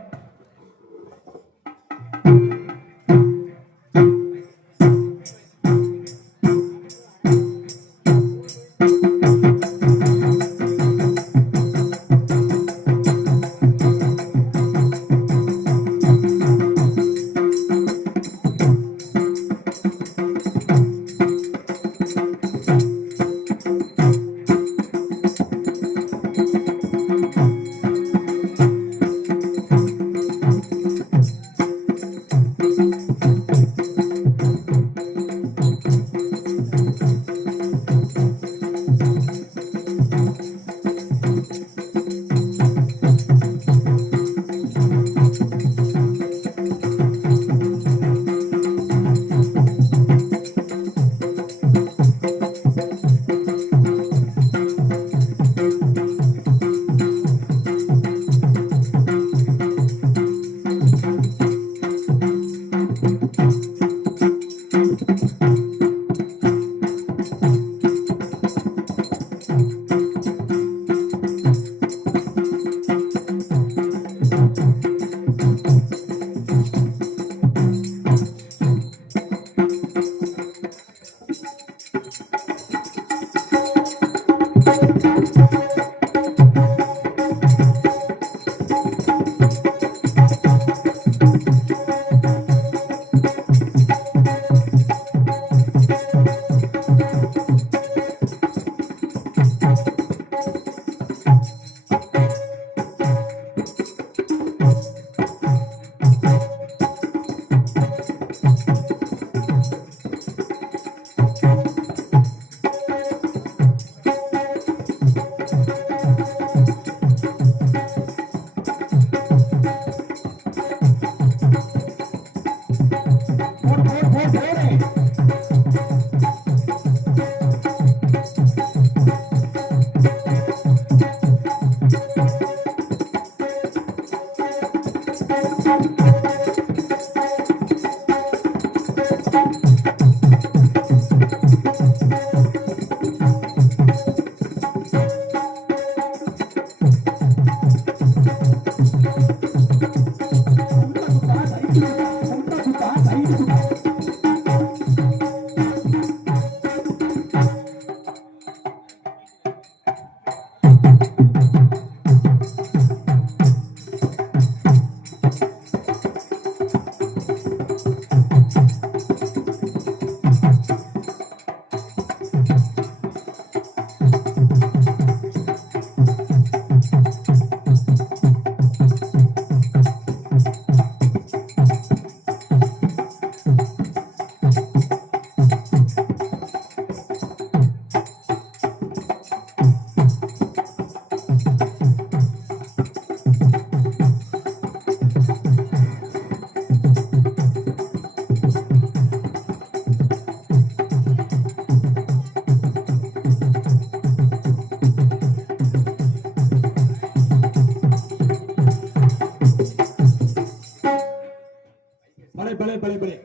பலே பலே பலே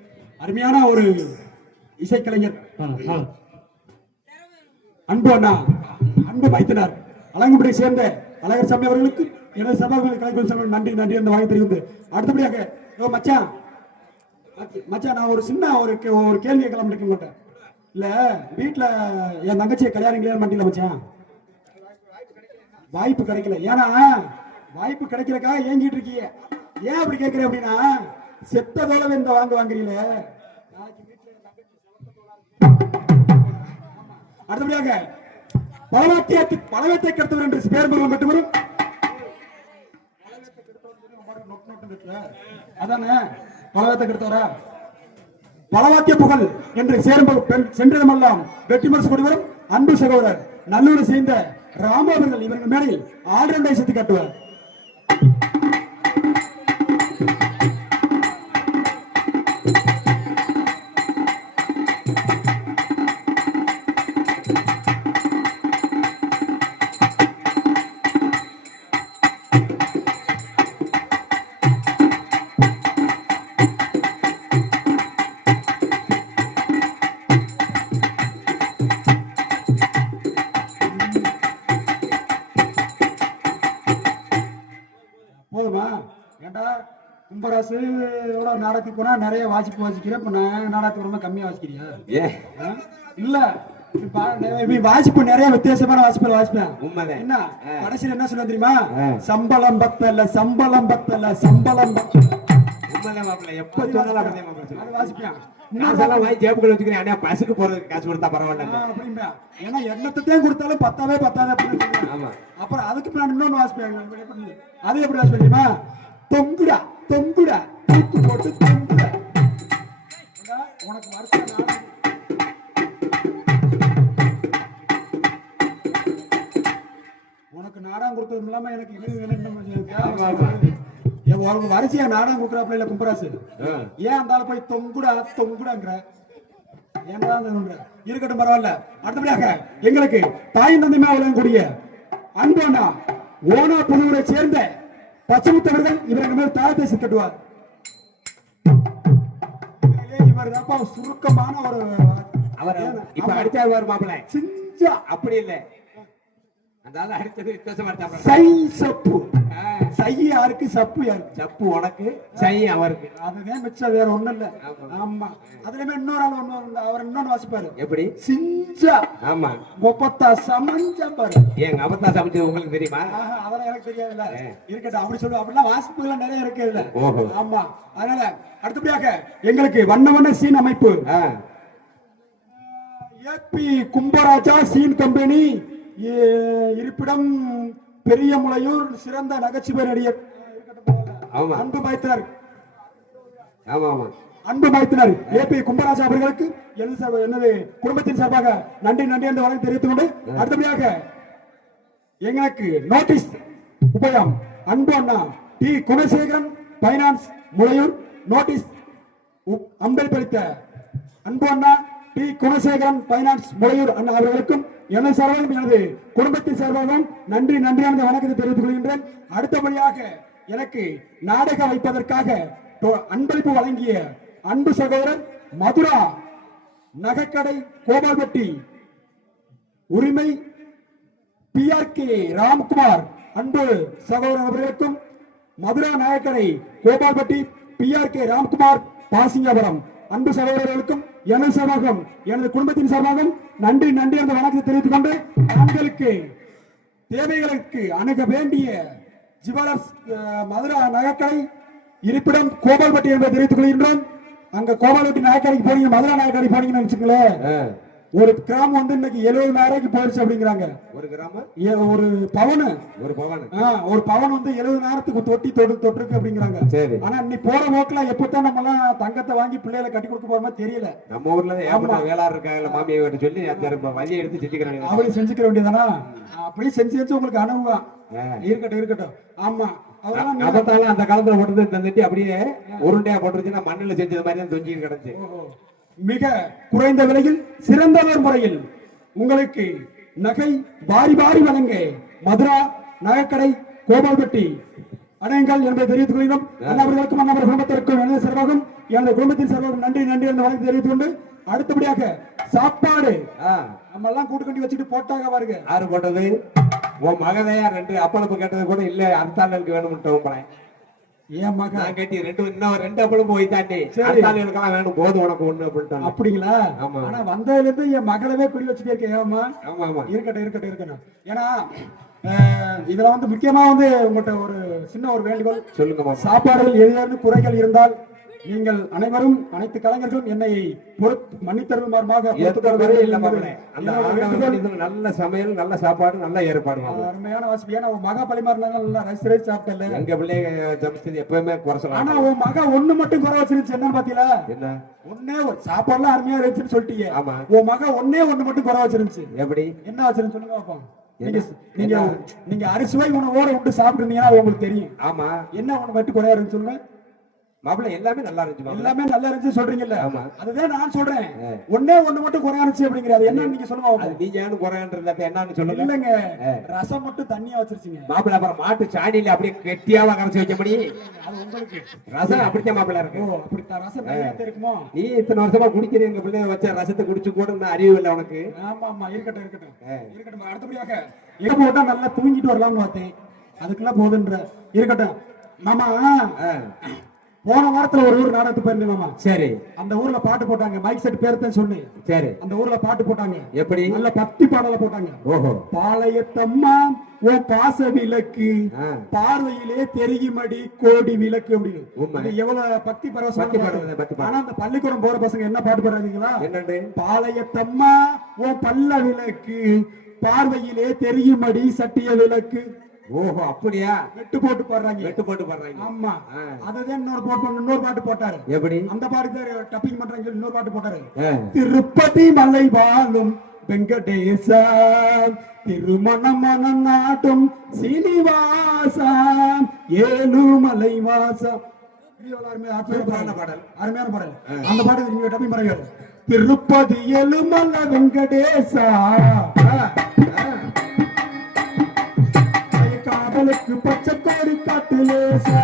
அருமையான ஒரு இசைக்கலைஞர் அன்பு அண்ணா அன்பு மைத்தினார் அலங்குபடியை சேர்ந்த அழகர் சாமி அவர்களுக்கு எனது சபாவில் கலைக்குழு சாமி நன்றி நன்றி என்று வாங்கி தெரிவித்து அடுத்தபடியாக மச்சான் மச்சான் நான் ஒரு சின்ன ஒரு கேள்வி கேட்கலாம் இருக்க மாட்டேன் இல்ல வீட்டுல என் தங்கச்சியை கல்யாணம் கல்யாணம் பண்ணிக்கல மச்சான் வாய்ப்பு கிடைக்கல ஏன்னா வாய்ப்பு கிடைக்கிறக்காக ஏங்கிட்டு இருக்கீங்க ஏன் அப்படி கேட்கிறேன் அப்படின்னா செத்ததோட இந்த வாங்குறீங்களே அடுத்தபடியாக பலவத்தை கெடுத்தவர் என்று பேர் மட்டும் வரும் அதானே பலவத்தை கெடுத்தவரா பலவாத்திய புகழ் என்று சென்றதமெல்லாம் வெற்றி மரசு கொண்டு வரும் அன்பு சகோதரர் நல்லூரை சேர்ந்த ராமு அவர்கள் இவர்கள் மேடையில் ஆல்ரவுண்டை சேர்த்து காட்டுவார் போதுமா ஏண்டா கும்பராசு நாடகத்துக்கு போனா நிறைய வாசிக்கிறேன் இப்ப நான் நாடகத்துக்கு ரொம்ப கம்மியா வாசிக்கிறியா இல்ல வாசிப்பு நிறைய வித்தியாசமான வாசிப்பேன் என்ன கடைசியில் என்ன சொல்ல தெரியுமா சம்பளம் பத்தல சம்பளம் பத்தல சம்பளம் எப்ப வாசிப்பேன் பஸ்ஸுக்கு போறதுக்கு காசு கொடுத்தா பரவாயில்ல அப்படின்னா ஏன்னா எண்ணத்தையும் கொடுத்தாலும் பத்தாவே அப்படின்னு அப்புறம் அதுக்கு நான் இன்னொன்னு வாசிப்பேன் அது எப்படி வாசிப்பேன் தெரியுமா தொங்குடா தொங்குடா தூக்கு போட்டு தொங்குடா உனக்கு வருஷம் உனக்கு நாடகம் கொடுத்தது இல்லாம எனக்கு வரிசையா நாடகம் கொடுக்குறாப்ல இல்ல கும்பராசு ஏன் அந்த போய் தொங்குடாங்கிற ஏன்னா இருக்கட்டும் பரவாயில்ல அடுத்தபடியாக எங்களுக்கு தாய் தந்தைமா விளங்கக்கூடிய அன்போனா ஓனா புதுவரை சேர்ந்த பச்சமுத்தவர்கள் இவர்கள் மேல் தாயத்தை கட்டுவார் இவர் சுருக்கமான ஒரு அவர் இப்ப அடிச்சாரு மாப்பிள்ளை சிஞ்சா அப்படி இல்லை யாருக்கு சப்பு யாருக்கு சப்பு உனக்கு சை அவருக்கு அதுதான் மிச்சம் வேற ஒண்ணும் இல்ல ஆமா அதுல இன்னொரு ஆள் ஒண்ணு அவர் இன்னொன்னு வாசிப்பாரு எப்படி சிஞ்சா ஆமா முப்பத்தா சமஞ்சா பாரு ஏங்க அப்பத்தா சமைச்சது உங்களுக்கு தெரியுமா அதெல்லாம் எனக்கு தெரியாதுல்ல இருக்கட்டும் அப்படி சொல்லுவோம் அப்படிலாம் வாசிப்புகள் நிறைய இருக்கு இல்ல ஆமா அதனால அடுத்தபடியாக எங்களுக்கு வண்ண வண்ண சீன் அமைப்பு ஏபி கும்பராஜா சீன் கம்பெனி இருப்பிடம் பெரிய முளையூர் சிறந்த நகைச்சுவை நடிகர் அன்பு மைத்தினர் அன்பு மைத்தினர் ஏபி கும்பராஜா அவர்களுக்கு எனது குடும்பத்தின் சார்பாக நன்றி நன்றி என்று வழங்கி தெரிவித்துக் கொண்டு அடுத்தபடியாக எங்களுக்கு நோட்டீஸ் உபயம் அன்பு அண்ணா T Gunasekaran finance Mulaiyur notice அம்பேற்பளித்த அன்பு அண்ணா டி குணசேகரன் பைனான்ஸ் முளையூர் அண்ணா அவர்களுக்கும் எனது சார்பாகவும் எனது குடும்பத்தின் சார்பாகவும் நன்றி நன்றியான வணக்கத்தை தெரிவித்துக் கொள்கின்றேன் அடுத்தபடியாக எனக்கு நாடகம் வைப்பதற்காக அன்பளிப்பு வழங்கிய அன்பு சகோதரர் மதுரா நகைக்கடை கோபால்பட்டி உரிமை PRK ராம்குமார் அன்பு சகோதரர் அவர்களுக்கும் மதுரா நகைக்கடை கோபால்பட்டி PRK ராம்குமார் பாசிங்கபுரம் அன்பு சகோதரர்களுக்கும் எனது சார்பாகவும் எனது குடும்பத்தின் சார்பாகவும் நன்றி நன்றி என்ற வணக்கத்தை தெரிவித்துக் கொண்டு ஆண்களுக்கு தேவைகளுக்கு அணுக வேண்டிய ஜுவலர்ஸ் மதுரா நகைக்கடை இருப்பிடம் கோபால்பட்டி என்பதை தெரிவித்துக் கொள்கின்றோம் அங்க கோபால்பட்டி நகைக்கடைக்கு போனீங்க மதுரா நகைக்கடை போனீங்கன்னு வச்சுங்களேன் ஒரு கிராம் வந்து இன்னைக்கு 70,000 போயிடுச்சு அப்படிங்கிறாங்க ஒரு கிராம் ஒரு பவன் வந்து 70,000 தொட்டிருக்கு அப்படிங்கிறாங்க ஆனா இன்னைக்கு போற போக்குல எப்பதான் நம்ம எல்லாம் தங்கத்தை வாங்கி பிள்ளைகளை கட்டி கொடுக்க போற மாதிரி தெரியல நம்ம ஊர்ல வேளாறு இருக்காங்க மாமியை சொல்லி வழியை எடுத்து செஞ்சுக்கிறாங்க அப்படி செஞ்சுக்க வேண்டியதானா அப்படியே செஞ்சு உங்களுக்கு அனுபவம் இருக்கட்டும் ஆமா அதெல்லாம் அந்த காலத்துல போட்டது தந்துட்டு அப்படியே உருண்டையா போட்டுருச்சுன்னா மண்ணில் செஞ்சது மாதிரி தான் தொஞ்சி கிடந்துச்சு மிக குறைந்த விலையில் சிறந்தவர் முறையில் உங்களுக்கு நகை வாரி வாரி வழங்க மதுரா நகைக்கடை கோபால்பட்டி அடையுங்கள் என்பதை தெரிவித்துக் கொள்கிறோம் அண்ணாவர்களுக்கும் அண்ணாவர் குடும்பத்திற்கும் எனது சார்பாகவும் எனது குடும்பத்தின் சார்பாக நன்றி நன்றி என்ற வழக்கு தெரிவித்துக் கொண்டு அடுத்தபடியாக சாப்பாடு நம்ம எல்லாம் கூட்டு கட்டி வச்சுட்டு போட்டாங்க பாருங்க. யாரு போட்டது? உன் மகதையா 2 அப்பளப்பு கேட்டது கூட இல்ல, அடுத்தாளுக்கு வேணும்னு போறேன். ஏன் மகன் நான் கேட்டி இன்னும் 2 அப்பளம் போய் தாண்டி அடுத்தாளுக்கெல்லாம் வேணும், போதும் உனக்கு ஒண்ணு அப்படின்ட்டாங்க. அப்படிங்களா? ஆமா. ஆனா வந்ததுல இருந்து என் மகளவே குறி வச்சுட்டே இருக்கேன். ஏமா? ஆமா ஆமா, இருக்கட்டும் இருக்கட்டும் இருக்கட்டும். ஏன்னா இதுல வந்து முக்கியமா வந்து உங்கள்கிட்ட ஒரு சின்ன ஒரு வேண்டுகோள். சொல்லுங்க. சாப்பாடுகள் ஏதேனும் குறைகள் இருந்தால் நீங்கள் அனைவரும் அனைத்து கலைஞர்களும் என்னை மன்னித்தருமாறுமாக நல்ல சமையல், நல்ல சாப்பாடு, நல்ல ஏற்பாடு, அருமையான வசதி. ஏன்னா உன் மகா பரிமாறினாங்க, நல்லா ரசிச்சு சாப்பிட்டல. எங்க பிள்ளைங்க சமைச்சது எப்பவுமே குறை சொல்லலாம். ஆனா உன் மகா ஒண்ணு மட்டும் குறை வச்சிருச்சு. என்னன்னு பாத்தீங்களா? என்ன? ஒன்னே சாப்பாடுலாம் அருமையா இருந்துச்சுன்னு சொல்லிட்டீங்க. ஆமா. உன் மகா ஒண்ணு மட்டும் குறை வச்சிருந்துச்சு. எப்படி? என்ன வச்சிருந்து சொல்லுங்க பாப்போம். நீங்க அரிசுவை உணவோட விட்டு சாப்பிட்டுருந்தீங்கன்னா உங்களுக்கு தெரியும். ஆமா. என்ன ஒண்ணு மட்டும் குறையா இருந்து சொல்லுங்க. மாப்பிள்ள எல்லாமே நல்லா இருந்துச்சு. எல்லாமே நல்லா இருந்துச்சு சொல்றீங்கல்ல? ஆமா. அதுதான் நான் சொல்றேன். ஒண்ணு மட்டும் குறையா இருந்துச்சு அப்படிங்கிறது என்னன்னு நீங்க சொல்லுங்க. நீங்க ஏன்னு குறையான்றத என்னன்னு சொல்லுங்க. இல்லங்க, ரசம் மட்டும் தண்ணியா வச்சிருச்சீங்க. மாப்பிள்ள அப்புறம் மாட்டு சாணியில அப்படியே கெட்டியாவா கரைச்சு வைக்கப்படி அது உங்களுக்கு ரசம் அப்படித்தான் மாப்பிள்ள இருக்கு. அப்படித்தான் ரசம் தண்ணியா இருக்குமோ? நீ இத்தனை வருஷமா குடிக்கிறீங்க, எங்க பிள்ளைய வச்ச ரசத்தை குடிச்சு கூட இந்த அறிவு இல்லை உனக்கு. ஆமா ஆமா, இருக்கட்டும் இருக்கட்டும் இருக்கட்டும். அடுத்தபடியாக எங்க போட்டா நல்லா தூங்கிட்டு வரலாம்னு பார்த்தேன். அதுக்கெல்லாம் போதுன்ற. இருக்கட்டும் மாமா. போன வாரத்துல ஒரு ஊர் நாடகத்துக்கு போயிருந்தேன் மாமா. சரி. அந்த ஊர்ல பாட்டு போட்டாங்க. மைக் செட் பேருன்னு சொன்னேன். சரி. அந்த ஊர்ல பாட்டு போட்டாங்க. எப்படி? நல்ல பக்தி பாடல போட்டாங்க. ஓஹோ. பாளையத்தம்மா ஓ பாச விளக்கு, பார்வையிலே தெரியுமடி கோடி விளக்கு அப்படின்னு. எவ்வளவு பக்தி பரவசம். ஆனா அந்த பள்ளிக்கூடம் போற பசங்க என்ன பாட்டு பாடுறாங்களா? என்னண்டு? பாளையத்தம்மா ஓ பல்ல விளக்கு, பார்வையிலே தெரியுமடி சட்டிய விளக்கு. ஓஹோ, அப்படியா? வெட்டு போட்டு பாடுறாங்க. ஆமா. அதே இன்னொரு பாட்டு போட்டாரு. எப்படி? அந்த பாட்டு டப்பிங் பண்றாங்க. இன்னொரு பாட்டு போட்டாரு. திருப்பதி மலை வாழும் வெங்கடேசா, திருமணமன நாட்டும் சீனிவாசா, ஏழுமலை வாசா. அருமையான பாடல். அந்த பாட்டு நீங்க டப்பிங் பண்றீங்க. திருப்பதி ஏழுமலை வெங்கடேசா, காதலுக்கு பச்சை கோடி காட்டுலேசா,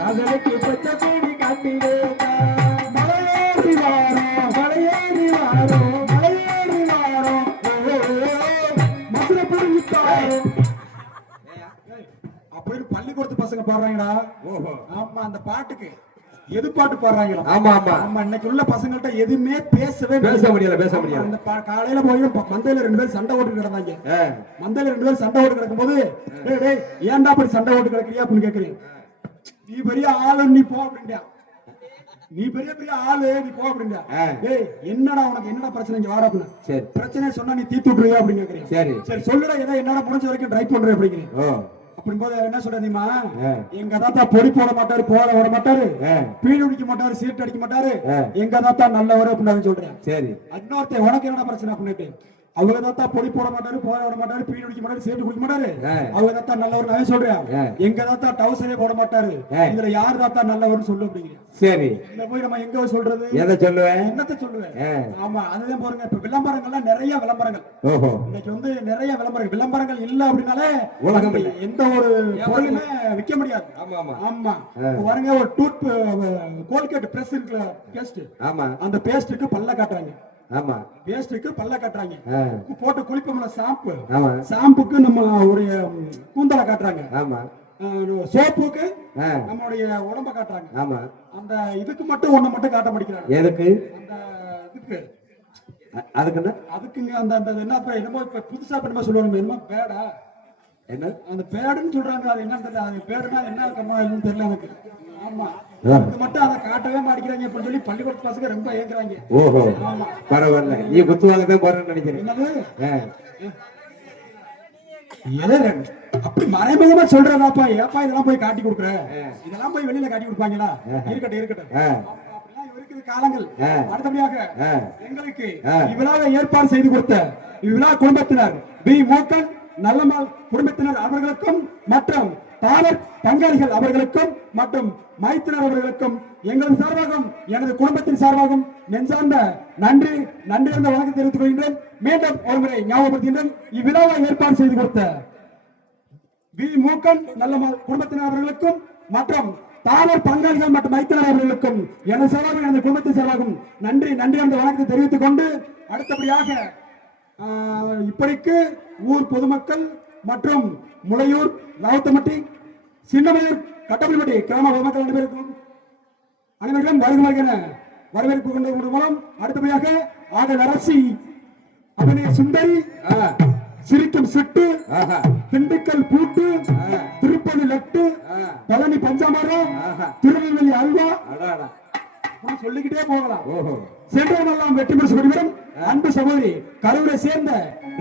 காதலுக்கு பச்சை கோடி காட்டுலேசா, மலையேறி வாரோம் மலையேறி வாரோம் மலையேறி வாரோம் மதுரை புரிஞ்சுட்டாரோ அப்படின்னு பள்ளிக்கூடத்து பசங்க பாடுறாங்கடா. ஓஹோ. ஆமா, அந்த பாட்டுக்கு எது பாட்டு பாடுறாங்களோ. ஆமா ஆமா ஆமா. இன்னைக்கு உள்ள பசங்கள்ட்ட எதுவுமே பேச முடியல. அந்த காலையில போய் மந்தையில 2 பேரும் சண்டை ஓட்டு கிடந்தாங்க. மந்தையில 2 பேரும் சண்டை ஓட்டு கிடக்கும் போது, ஏன்டா அப்படி சண்டை ஓட்டு கிடக்குறியா அப்படின்னு கேக்குறீங்க. நீ பெரிய ஆளு, நீ போ அப்படின்டா. நீ பெரிய ஆளு, நீ போ அப்படின்டா. ஏய், என்னடா உனக்கு என்னடா பிரச்சனை, இங்க வாடா அப்படின்னு. சரி, பிரச்சனை சொன்னா நீ தீர்த்து விட்டுருவியா அப்படின்னு கேக்குறீங்க. சரி சரி, சொல்லுடா, ஏதோ என்னடா முடிஞ்ச வரைக்கும் ட்ரை பண்றேன் அப்படிங்கிறீங்க. அப்படின்போது என்ன சொல்ற தெரியுமா? எங்க தாத்தா பொடி போட மாட்டாரு, போட விட மாட்டாரு, பீடி குடிக்க மாட்டாரு, சீட் அடிக்க மாட்டாரு, எங்க தாத்தா நல்லவரு அப்படின்னு சொல்றேன். சரி. இன்னொருத்த உனக்கு என்னடா பிரச்சனை அப்படின்ட்டு, அவங்க தாத்தா பொடி போட மாட்டாரு, போட விட மாட்டாரு, பீடி குடிக்க மாட்டாரு, சீட்டு குடிக்க மாட்டாரு, அவங்க தாத்தா நல்லவர். நான் சொல்றேன், எங்க தாத்தா டவுசரே போட மாட்டாரு, இதுல யார் தாத்தா நல்லவர்னு சொல்லு அப்படிங்கிறேன். சரி, இந்த போய் நம்ம எங்க சொல்றது? எதை சொல்லுவேன்? என்னத்தை சொல்லுவேன்? ஆமா, அதுதான் பாருங்க. இப்ப விளம்பரங்கள்லாம் நிறைய விளம்பரங்கள். ஓஹோ. இன்னைக்கு வந்து நிறைய விளம்பரங்கள் இல்ல அப்படின்னாலே உலகம் எந்த ஒரு பொருளுமே விற்க முடியாது. ஆமா ஆமா ஆமா. பாருங்க, ஒரு டூத் கோல்கேட் பிரஸ் இருக்குல்ல, பேஸ்ட். ஆமா, அந்த பேஸ்டுக்கு பல்ல காட்டுறாங்க. ஆமா, பேஸ்டுக்கு பல்ல காட்டுறாங்க. போட்டு குளிப்போம்ல ஷாம்பு, ஷாம்புக்கு நம்ம ஒரு கூந்தலை காட்டுறாங்க. ஆமா, சோப்புக்கு நம்மளுடைய உடம்ப காட்டுறாங்க. ஆமா, அந்த இதுக்கு மட்டும் ஒண்ணு மட்டும் காட்ட மாட்டேங்கிறாங்க. எதுக்கு? அந்த இதுக்கு. அதுக்குங்க அந்த அந்த என்னமோ இப்ப புதுசா பண்ண சொல்லுவாங்க, என்னமோ பேடா, என்ன அந்த பேடுன்னு சொல்றாங்க. அது என்னன்னு தெரியல. அது பேடுனா என்ன கம்மா தெரியல எனக்கு. ஆமா, அது மட்டும் அதை காட்டவே மாட்டேங்கிறாங்க அப்படின்னு சொல்லி பள்ளிக்கூட பசங்க ரொம்ப ஏங்குறாங்க. ஓஹோ, பரவாயில்ல, நீ குத்துவாங்கதான் போறேன்னு நினைக்கிறேன். அப்படி மறைமுகமா சொல்றதாப்பா, ஏப்பா இதெல்லாம் போய் காட்டி கொடுக்குற, இதெல்லாம் போய் வெளியில காட்டி கொடுப்பாங்களா? இருக்கட்டும் இருக்கட்டும், காலங்கள். அடுத்தபடியாக எங்களுக்கு இவ்விழாவை ஏற்பாடு செய்து கொடுத்த இவ்விழா குடும்பத்தினர் பி. மோகன் நல்லம்மாள் குடும்பத்தினர் அவர்களுக்கும் மற்றும் பாலர் பங்காளிகள் அவர்களுக்கும் மற்றும் மைத்தினர் அவர்களுக்கும் எங்களது சார்பாகவும் எனது குடும்பத்தின் சார்பாகவும் நெஞ்சார்ந்த நன்றி என்ற வணக்கம் தெரிவித்துக் கொள்கின்றேன். மீண்டும் ஒருமுறை ஞாபகப்படுத்துகின்றேன், இவ்விழாவை ஏற்பாடு செய்து கொடுத்த பி. மோகன் நல்லம்மாள் குடும்பத்தினர் அவர்களுக்கும் மற்றும் தாவர் பங்காளிகள் மற்றும் மைத்திரர் அவர்களுக்கும் எனது சார்பாகவும் எனது குடும்பத்தின் சார்பாகவும் நன்றி நன்றி என்ற வணக்கத்தை தெரிவித்துக் கொண்டு அடுத்தபடியாக இப்படிக்கு ஊர் பொதுமக்கள் மற்றும் முளையூர் ராவுத்தமட்டி சின்னமயூர் கட்டப்பள்ளிப்பட்டி கிராம பொதுமக்கள் அனைவரும் வருகிற வரவேற்பு கொண்டு மூலம் அடுத்தபடியாக ஆடல் அரசி அபிநய சுந்தரி சிரிக்கும் சிட்டு திண்டுக்கல் பூட்டு திருப்பதி லட்டு பழனி பஞ்சாமரம் திருநெல்வேலி அல்வா சொல்லிக்கிட்டே போகலாம் சென்றவெல்லாம் வெற்றி பெற்று கொள்கிறோம் அன்பு சகோதரி கரூரை சேர்ந்த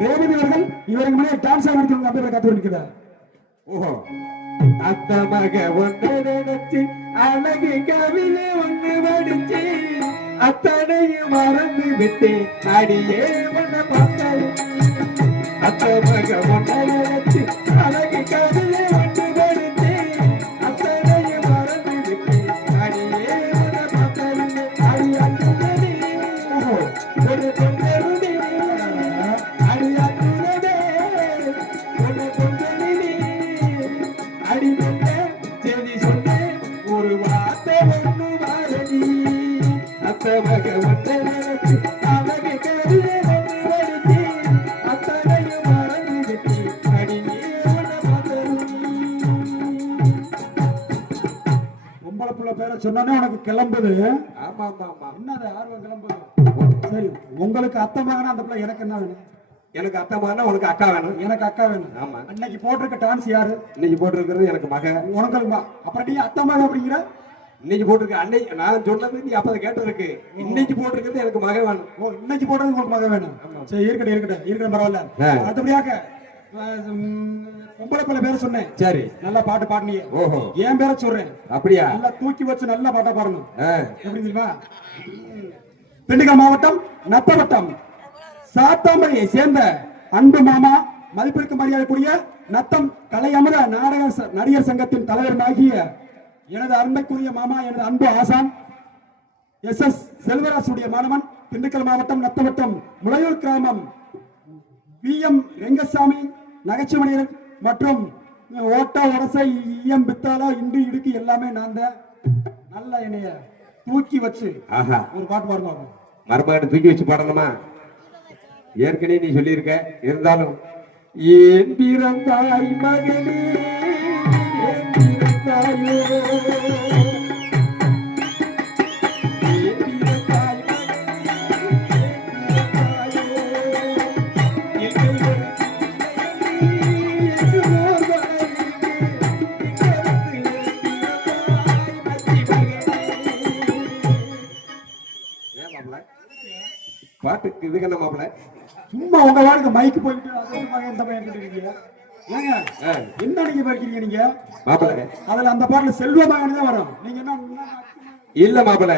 ரேவதி அவர்கள் இவருக்கு முன்னாடி டான்ஸ் ஆடுறதுக்கு அப்படியே காத்து இருக்கிறார் ஓஹோ அத்த மக ஒன்று நினைச்சு அழகு கவிதை ஒன்று படிச்சு அத்தனையும் மறந்து விட்டு அடியே ஒன்ன பார்த்தேன் அத்த மக ஒன்று நினைச்சு அழகு கவிதை ஒன்று படிச்சு அத்தனையும் மறந்து விட்டு அடியே ஒன்ன பார்த்தேன் அடி அத்துதடி ஒரு கொண்டருடி அடி அத்துதடி ஒரு கொண்டருடி அடி கொண்ட செய்தி சொன்ன ஒரு வார்த்தை ஒன்று வாரடி அத்த மக ஒன்றை நினைச்சு அழகு கவிதை ஒன்று படிச்சு அத்தனையும் மறந்து விட்டு அடியே ஒன்ன பார்த்தருடி பொம்பளை புள்ள பேரை சொன்னோன்னே உனக்கு கிளம்புது ஆமா ஆமா ஆமா என்னது ஆர்வம் கிளம்புது சரி உங்களுக்கு அத்தை மகனா அந்த பிள்ளை எனக்கு என்ன வேணும் எனக்கு அத்தை மகனா உனக்கு அக்கா வேணும் எனக்கு அக்கா வேணும் ஆமா அன்னைக்கு போட்டிருக்க டான்ஸ் யாரு இன்னைக்கு போட்டிருக்கிறது எனக்கு மக உனக்கு அப்புறம் நீ அத்தை மகன் அப்படிங்கிற இன்னைக்கு போட்டிருக்க அன்னைக்கு நான் சொன்னது நீ அப்ப கேட்டதுக்கு இன்னைக்கு போட்டிருக்கிறது எனக்கு மக வேணும் ஓ இன்னைக்கு போடுறது உங்களுக்கு மகன் வேணும் சரி இருக்கட்டும் பரவாயில்ல அடுத்தபடியாக பொம்பளை பிள்ளை பேரை சொன்னேன் சரி நல்லா பாட்டு பாடுனீங்க ஓஹோ என் பேரை சொல்றேன் அப்படியா நல்லா தூக்கி வச்சு நல்லா பாட்டா பாடணும் எப்படி தெரியுமா திண்டுக்கல் மாவட்டம் நத்தவட்டம் சாத்தாமரையை சேர்ந்த அன்பு மாமா மதிப்பிற்கு மரியாதைக்குரிய நத்தம் கலை அமர நடிகர் சங்கத்தின் தலைவராகிய எனது அருமைக்குரிய மாமா எனது அன்பு ஆசான் SS செல்வராசுடைய மாணவன் திண்டுக்கல் மாவட்டம் நத்தவட்டம் முளையூர் கிராமம் VM ரெங்கசாமி நகைச்சுவணியர் மற்றும் ஓட்டா ஒரசை பித்தாலா இண்டு இடுக்கு எல்லாமே நான் தான் நல்ல என்னைய தூக்கி வச்சு ஒரு பாட்டு பாடுவாங்க மருமகனை தூக்கி வச்சு பாடணுமா ஏற்கனவே நீ சொல்லியிருக்க இருந்தாலும் ஏன் பிறந்தாய் மகனே ஏன் பிறந்தாயோ ஏன் பிறந்தாய் மகனே ஏன் பிறந்தாயோ எங்கள் ஒரு சிந்தையில் ஓர்வாயிருக்கு இக்கரத்தில் பிறந்தாய் ஏன் மாப்பிள்ள பாட்டுக்கு இதுக்கு என்ன மாப்பிள்ள சும்மா உங்க வாருக்கு மைக்கு போயிட்டு அது மகன் இந்த பையன் கேட்டுருக்கீங்க ஏங்க என்ன நீங்க படிக்கிறீங்க நீங்க மாப்பிள்ள அதுல அந்த பாட்டுல செல்வ மகன் தான் வரும் நீங்க என்ன இல்ல மாப்பிள்ள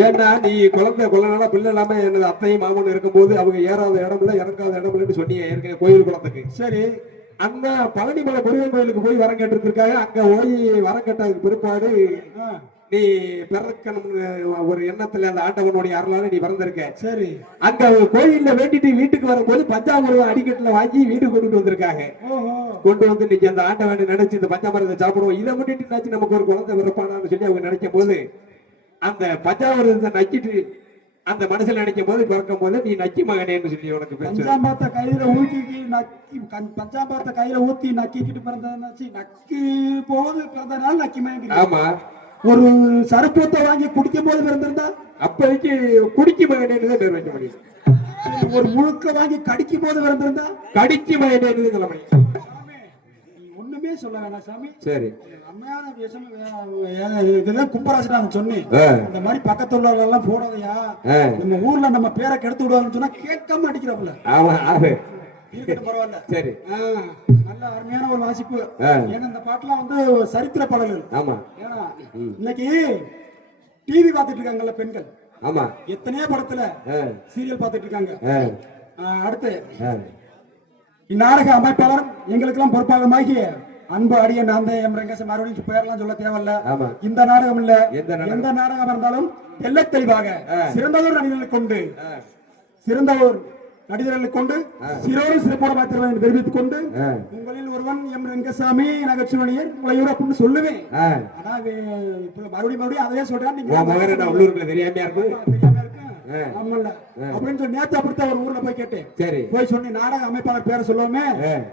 ஏன்னா நீ குழந்தை கொள்ளனால பிள்ளை இல்லாம எனது அத்தையும் மாமன் இருக்கும்போது அவங்க ஏறாத இடம் இல்ல இறக்காத இடம் இல்லைன்னு சொன்னீங்க ஏற்கனவே கோயில் குளத்துக்கு சரி அந்த பழனிமலை முருகன் கோயிலுக்கு போய் வரம் கேட்டிருக்காங்க அங்க போய் வரம் கேட்டதுக்கு பிற்பாடு நீ பிறக்கணும்னு ஒரு எண்ணத்துல அந்த ஆண்டவனுடைய அருளால நீ பிறந்திருக்க சரி அங்க கோயில்ல வேண்டிட்டு வீட்டுக்கு வரும்போது பஞ்சாமிரதம் அடிக்கட்டுல வாங்கி வீட்டுக்கு கொண்டுட்டு வந்திருக்காங்க கொண்டு வந்து இன்னைக்கு அந்த ஆண்டவனை நினைச்சு இந்த பஞ்சாமிரதத்தை சாப்பிடுவோம் இதை முன்னிட்டு நினைச்சு நமக்கு ஒரு குழந்தை பிறப்பானான்னு சொல்லி அவங்க நினைக்கும் போது அந்த பஞ்சாமிரதத்தை நக்கிட்டு அந்த மனசுல நினைக்கும் போது பிறக்கும் போது நீ நக்கி மகனேன்னு சொல்லி உனக்கு பஞ்சாமிரத்தை கையில ஊத்தி நக்கி பஞ்சாமிரத்தை கையில ஊத்தி நக்கிக்கிட்டு பிறந்தது நக்கி போது பிறந்தனால நக்கி மகன் ஆமா ஒரு சரப்பத்தை வாங்கி குடிக்கும் போது பிறந்திருந்தா அப்போதைக்கு குடிக்கு மகனேன்னு தான் பேர் வைக்க முடியும் ஒரு முழுக்க வாங்கி கடிக்கும் போது பிறந்திருந்தா கடிக்கு மகனேன்னு கிழமை ஒண்ணுமே சொல்ல வேணாம் சாமி சரி அம்மையான விஷயம் இதெல்லாம் கும்பராசி நான் சொன்னேன் இந்த மாதிரி பக்கத்துல எல்லாம் போடாதையா நம்ம ஊர்ல நம்ம பேரை கெடுத்து விடுவாங்கன்னு சொன்னா கேட்காம அடிக்கிறப்பல பரவாயில்ல சரி நல்ல அருமையான ஒரு வாசிப்பு ஏன்னா இந்த பாட்டுலாம் வந்து சரித்திர பாடல்கள் ஆமா ஏன்னா இன்னைக்கு டிவி பாத்துட்டு இருக்காங்கல்ல பெண்கள் ஆமா எத்தனையோ படத்துல சீரியல் பாத்துட்டு இருக்காங்க அடுத்து இந்நாடக அமைப்பாளர் எங்களுக்கு எல்லாம் பொறுப்பாளமாகிய அன்பு அடிய நான் எம் ரங்கேசன் மறுபடியும் பேரெல்லாம் சொல்ல தேவையில்ல இந்த நாடகம் இல்ல எந்த நாடகம் இருந்தாலும் தெல்ல தெளிவாக சிறந்ததோர் நடிகர்களை கொண்டு சிறந்தோர் நடிகர்களை கொண்டு சிறோடு சிறப்போட பார்த்திருவேன் தெரிவித்துக் கொண்டு உங்களில் ஒருவன் எம் ரங்கசாமி நகைச்சுவனியர் உலையூர் அப்படின்னு சொல்லுவேன். ஆனா மறுபடியும் அதையே சொல்றேன். நீங்க உள்ளூருக்குள்ள தெரியாமையா இருக்கும் அப்படின்னு சொல்லி நேத்து அப்படித்தான் ஒரு ஊர்ல போய் கேட்டேன். சரி போய் சொன்னி நாடக அமைப்பாளர் பேரை சொல்லாம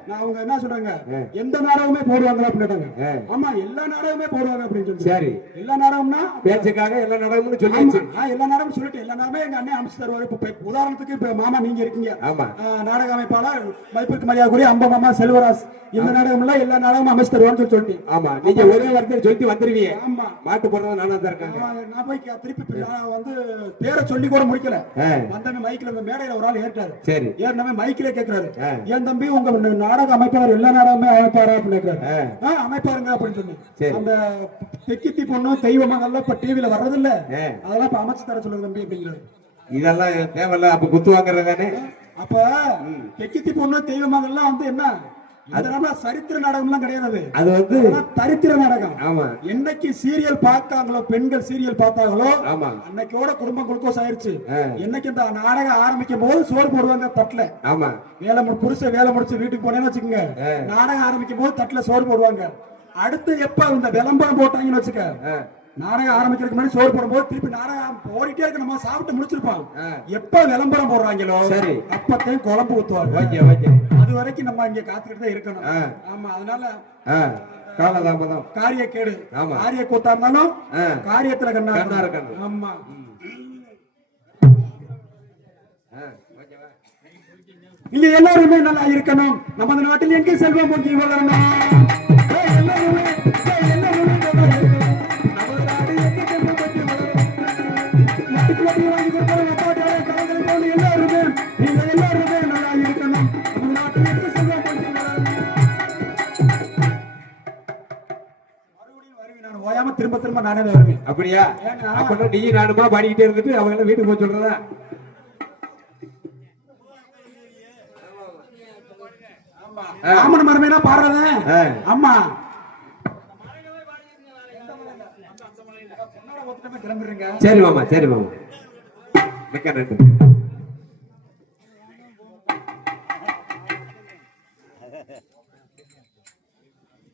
நான் அவங்க என்ன சொல்றாங்க, எந்த நாடகமே போடுவாங்களா அப்படின்னு. ஆமா எல்லா நாடகமே போடுவாங்க அப்படின்னு சொல்லி. சரி எல்லா நாடகம்னா பேச்சுக்காக எல்லா நாடகம்னு சொல்லியாச்சு. எல்லா நாடகம் சொல்லிட்டு எல்லா நாடகமே எங்க அண்ணன் அமைச்சு தருவாரு. இப்ப உதாரணத்துக்கு இப்ப மாமா நீங்க இருக்கீங்க, நாடக அமைப்பாளர் மதிப்பிற்கு மரியாதைக்குரிய அம்ப மாமா செல்வராஜ், இந்த நாடகம் எல்லாம் எல்லா நாடகமும் அமைச்சு தருவான்னு சொல்லிட்டு. ஆமா நீங்க ஒரே வார்த்தையில சொல்லிட்டு வந்துருவீங்க. ஆமா மாட்டு போடுறது நானா தான் இருக்கேன். நான் போய் திருப்பி நான் வந்து பேரை சொல்லி கூட முடிக்கல. வந்தமே மைக்ல இந்த மேடையில ஒரு ஆள் ஏற்றாரு. சரி ஏற்கனவே மைக்ல கேக்குறாரு, ஏன் தம்பி உங்க நாடக அமைப்பாளர் எல்லா நாடகமே அமைப்பாரா அப்படின்னு கேக்குறாரு. அமைப்பாருங்க அப்படின்னு சொல்லி. அந்த தெக்கித்தி பொண்ணு தெய்வமங்கள்லாம் இப்ப டிவில வர்றது இல்ல, அதெல்லாம் இப்ப அமைச்சு தர சொல்லுங்க தம்பி அப்படிங்கிறாரு. இதெல்லாம் தேவையில்ல, அப்ப குத்து வாங்குறது தானே. அப்ப தெக்கித்தி பொண்ணு தெய்வமங்கள்லாம் வந்து என்ன, அதனால சரித்திர நாடகம் எல்லாம் கிடையாது, அது வந்து தரித்திர நாடகம். ஆமா என்னைக்கு சீரியல் பார்க்காங்களோ, பெண்கள் சீரியல் பார்த்தாங்களோ அன்னைக்கோட குடும்பம் குளுக்கோஸ் ஆயிருச்சு. என்னைக்கு இந்த நாடகம் ஆரம்பிக்கும் போது சோறு போடுவாங்க தட்டுல. ஆமா புருஷ வேலை முடிச்சு வீட்டுக்கு போனேன்னு வச்சுக்கோங்க, நாடகம் ஆரம்பிக்கும் போது தட்டுல சோறு போடுவாங்க. அடுத்து எப்ப இந்த விளம்பரம் போட்டாங்கன்னு வச்சுக்க, நாடகம் ஆரம்பிக்கிறதுக்கு முன்னாடி சோறு போடும்போது திருப்பி நாடகம் ஓடிட்டே இருக்கு, நம்ம சாப்பிட்டு முடிச்சிருப்பாங்க. எப்ப விளம்பரம் போடுறாங்களோ அப்பத்தையும் குழம்பு ஊத்துவாங்க. அது வரைக்கும் நம்ம இங்க காத்துக்கிட்டு தான் இருக்கணும். ஆமா அதனால காலதாமதம் காரிய கேடு. காரிய கூத்தா இருந்தாலும் காரியத்துல கண்ணா இருக்கணும். ஆமா நீங்க எல்லாருமே நல்லா இருக்கணும். நமது நாட்டில் எங்கே செல்வம் பொங்கி வளரணும். எல்லாருமே திரும்ப திரும்ப நானே வருவேன். அப்படியா? அப்ப நீ நானுமா பாடிக்கிட்டே இருந்துட்டு அவங்க வீட்டுக்கு போய் சொல்றதா? ஆமன மரமேனா பாடுறத. ஆமா சரி மாமா, சரி மாமா, மிக்க நன்றி.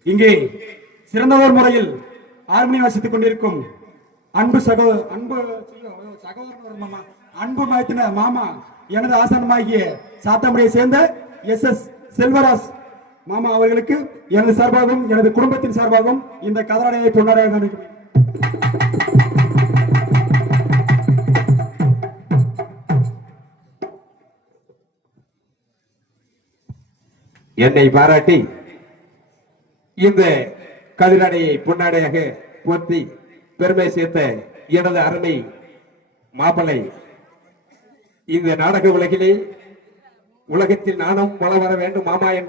இங்கே சிறந்தவர் முறையில் ஹார்மோனியம் வாசித்துக் கொண்டிருக்கும் அன்பு சகோதரர் மாமா, அன்பு மயத்தின மாமா, எனது ஆசனமாகிய சாத்தாமுடியை சேர்ந்த SS செல்வராஜ் மாமா அவர்களுக்கு எனது சார்பாகவும் எனது குடும்பத்தின் சார்பாகவும் இந்த கதராடையை பொன்னாடையாக அளிக்கிறேன். என்னை பாராட்டி இந்த கதிராடையை பொன்னாடையாக போற்றி பெருமை சேர்த்த எனது அருமை மாப்பிள்ளை, இந்த நாடக உலகிலே உலகத்தில் நானும் வள வர வேண்டும் மாமா என்று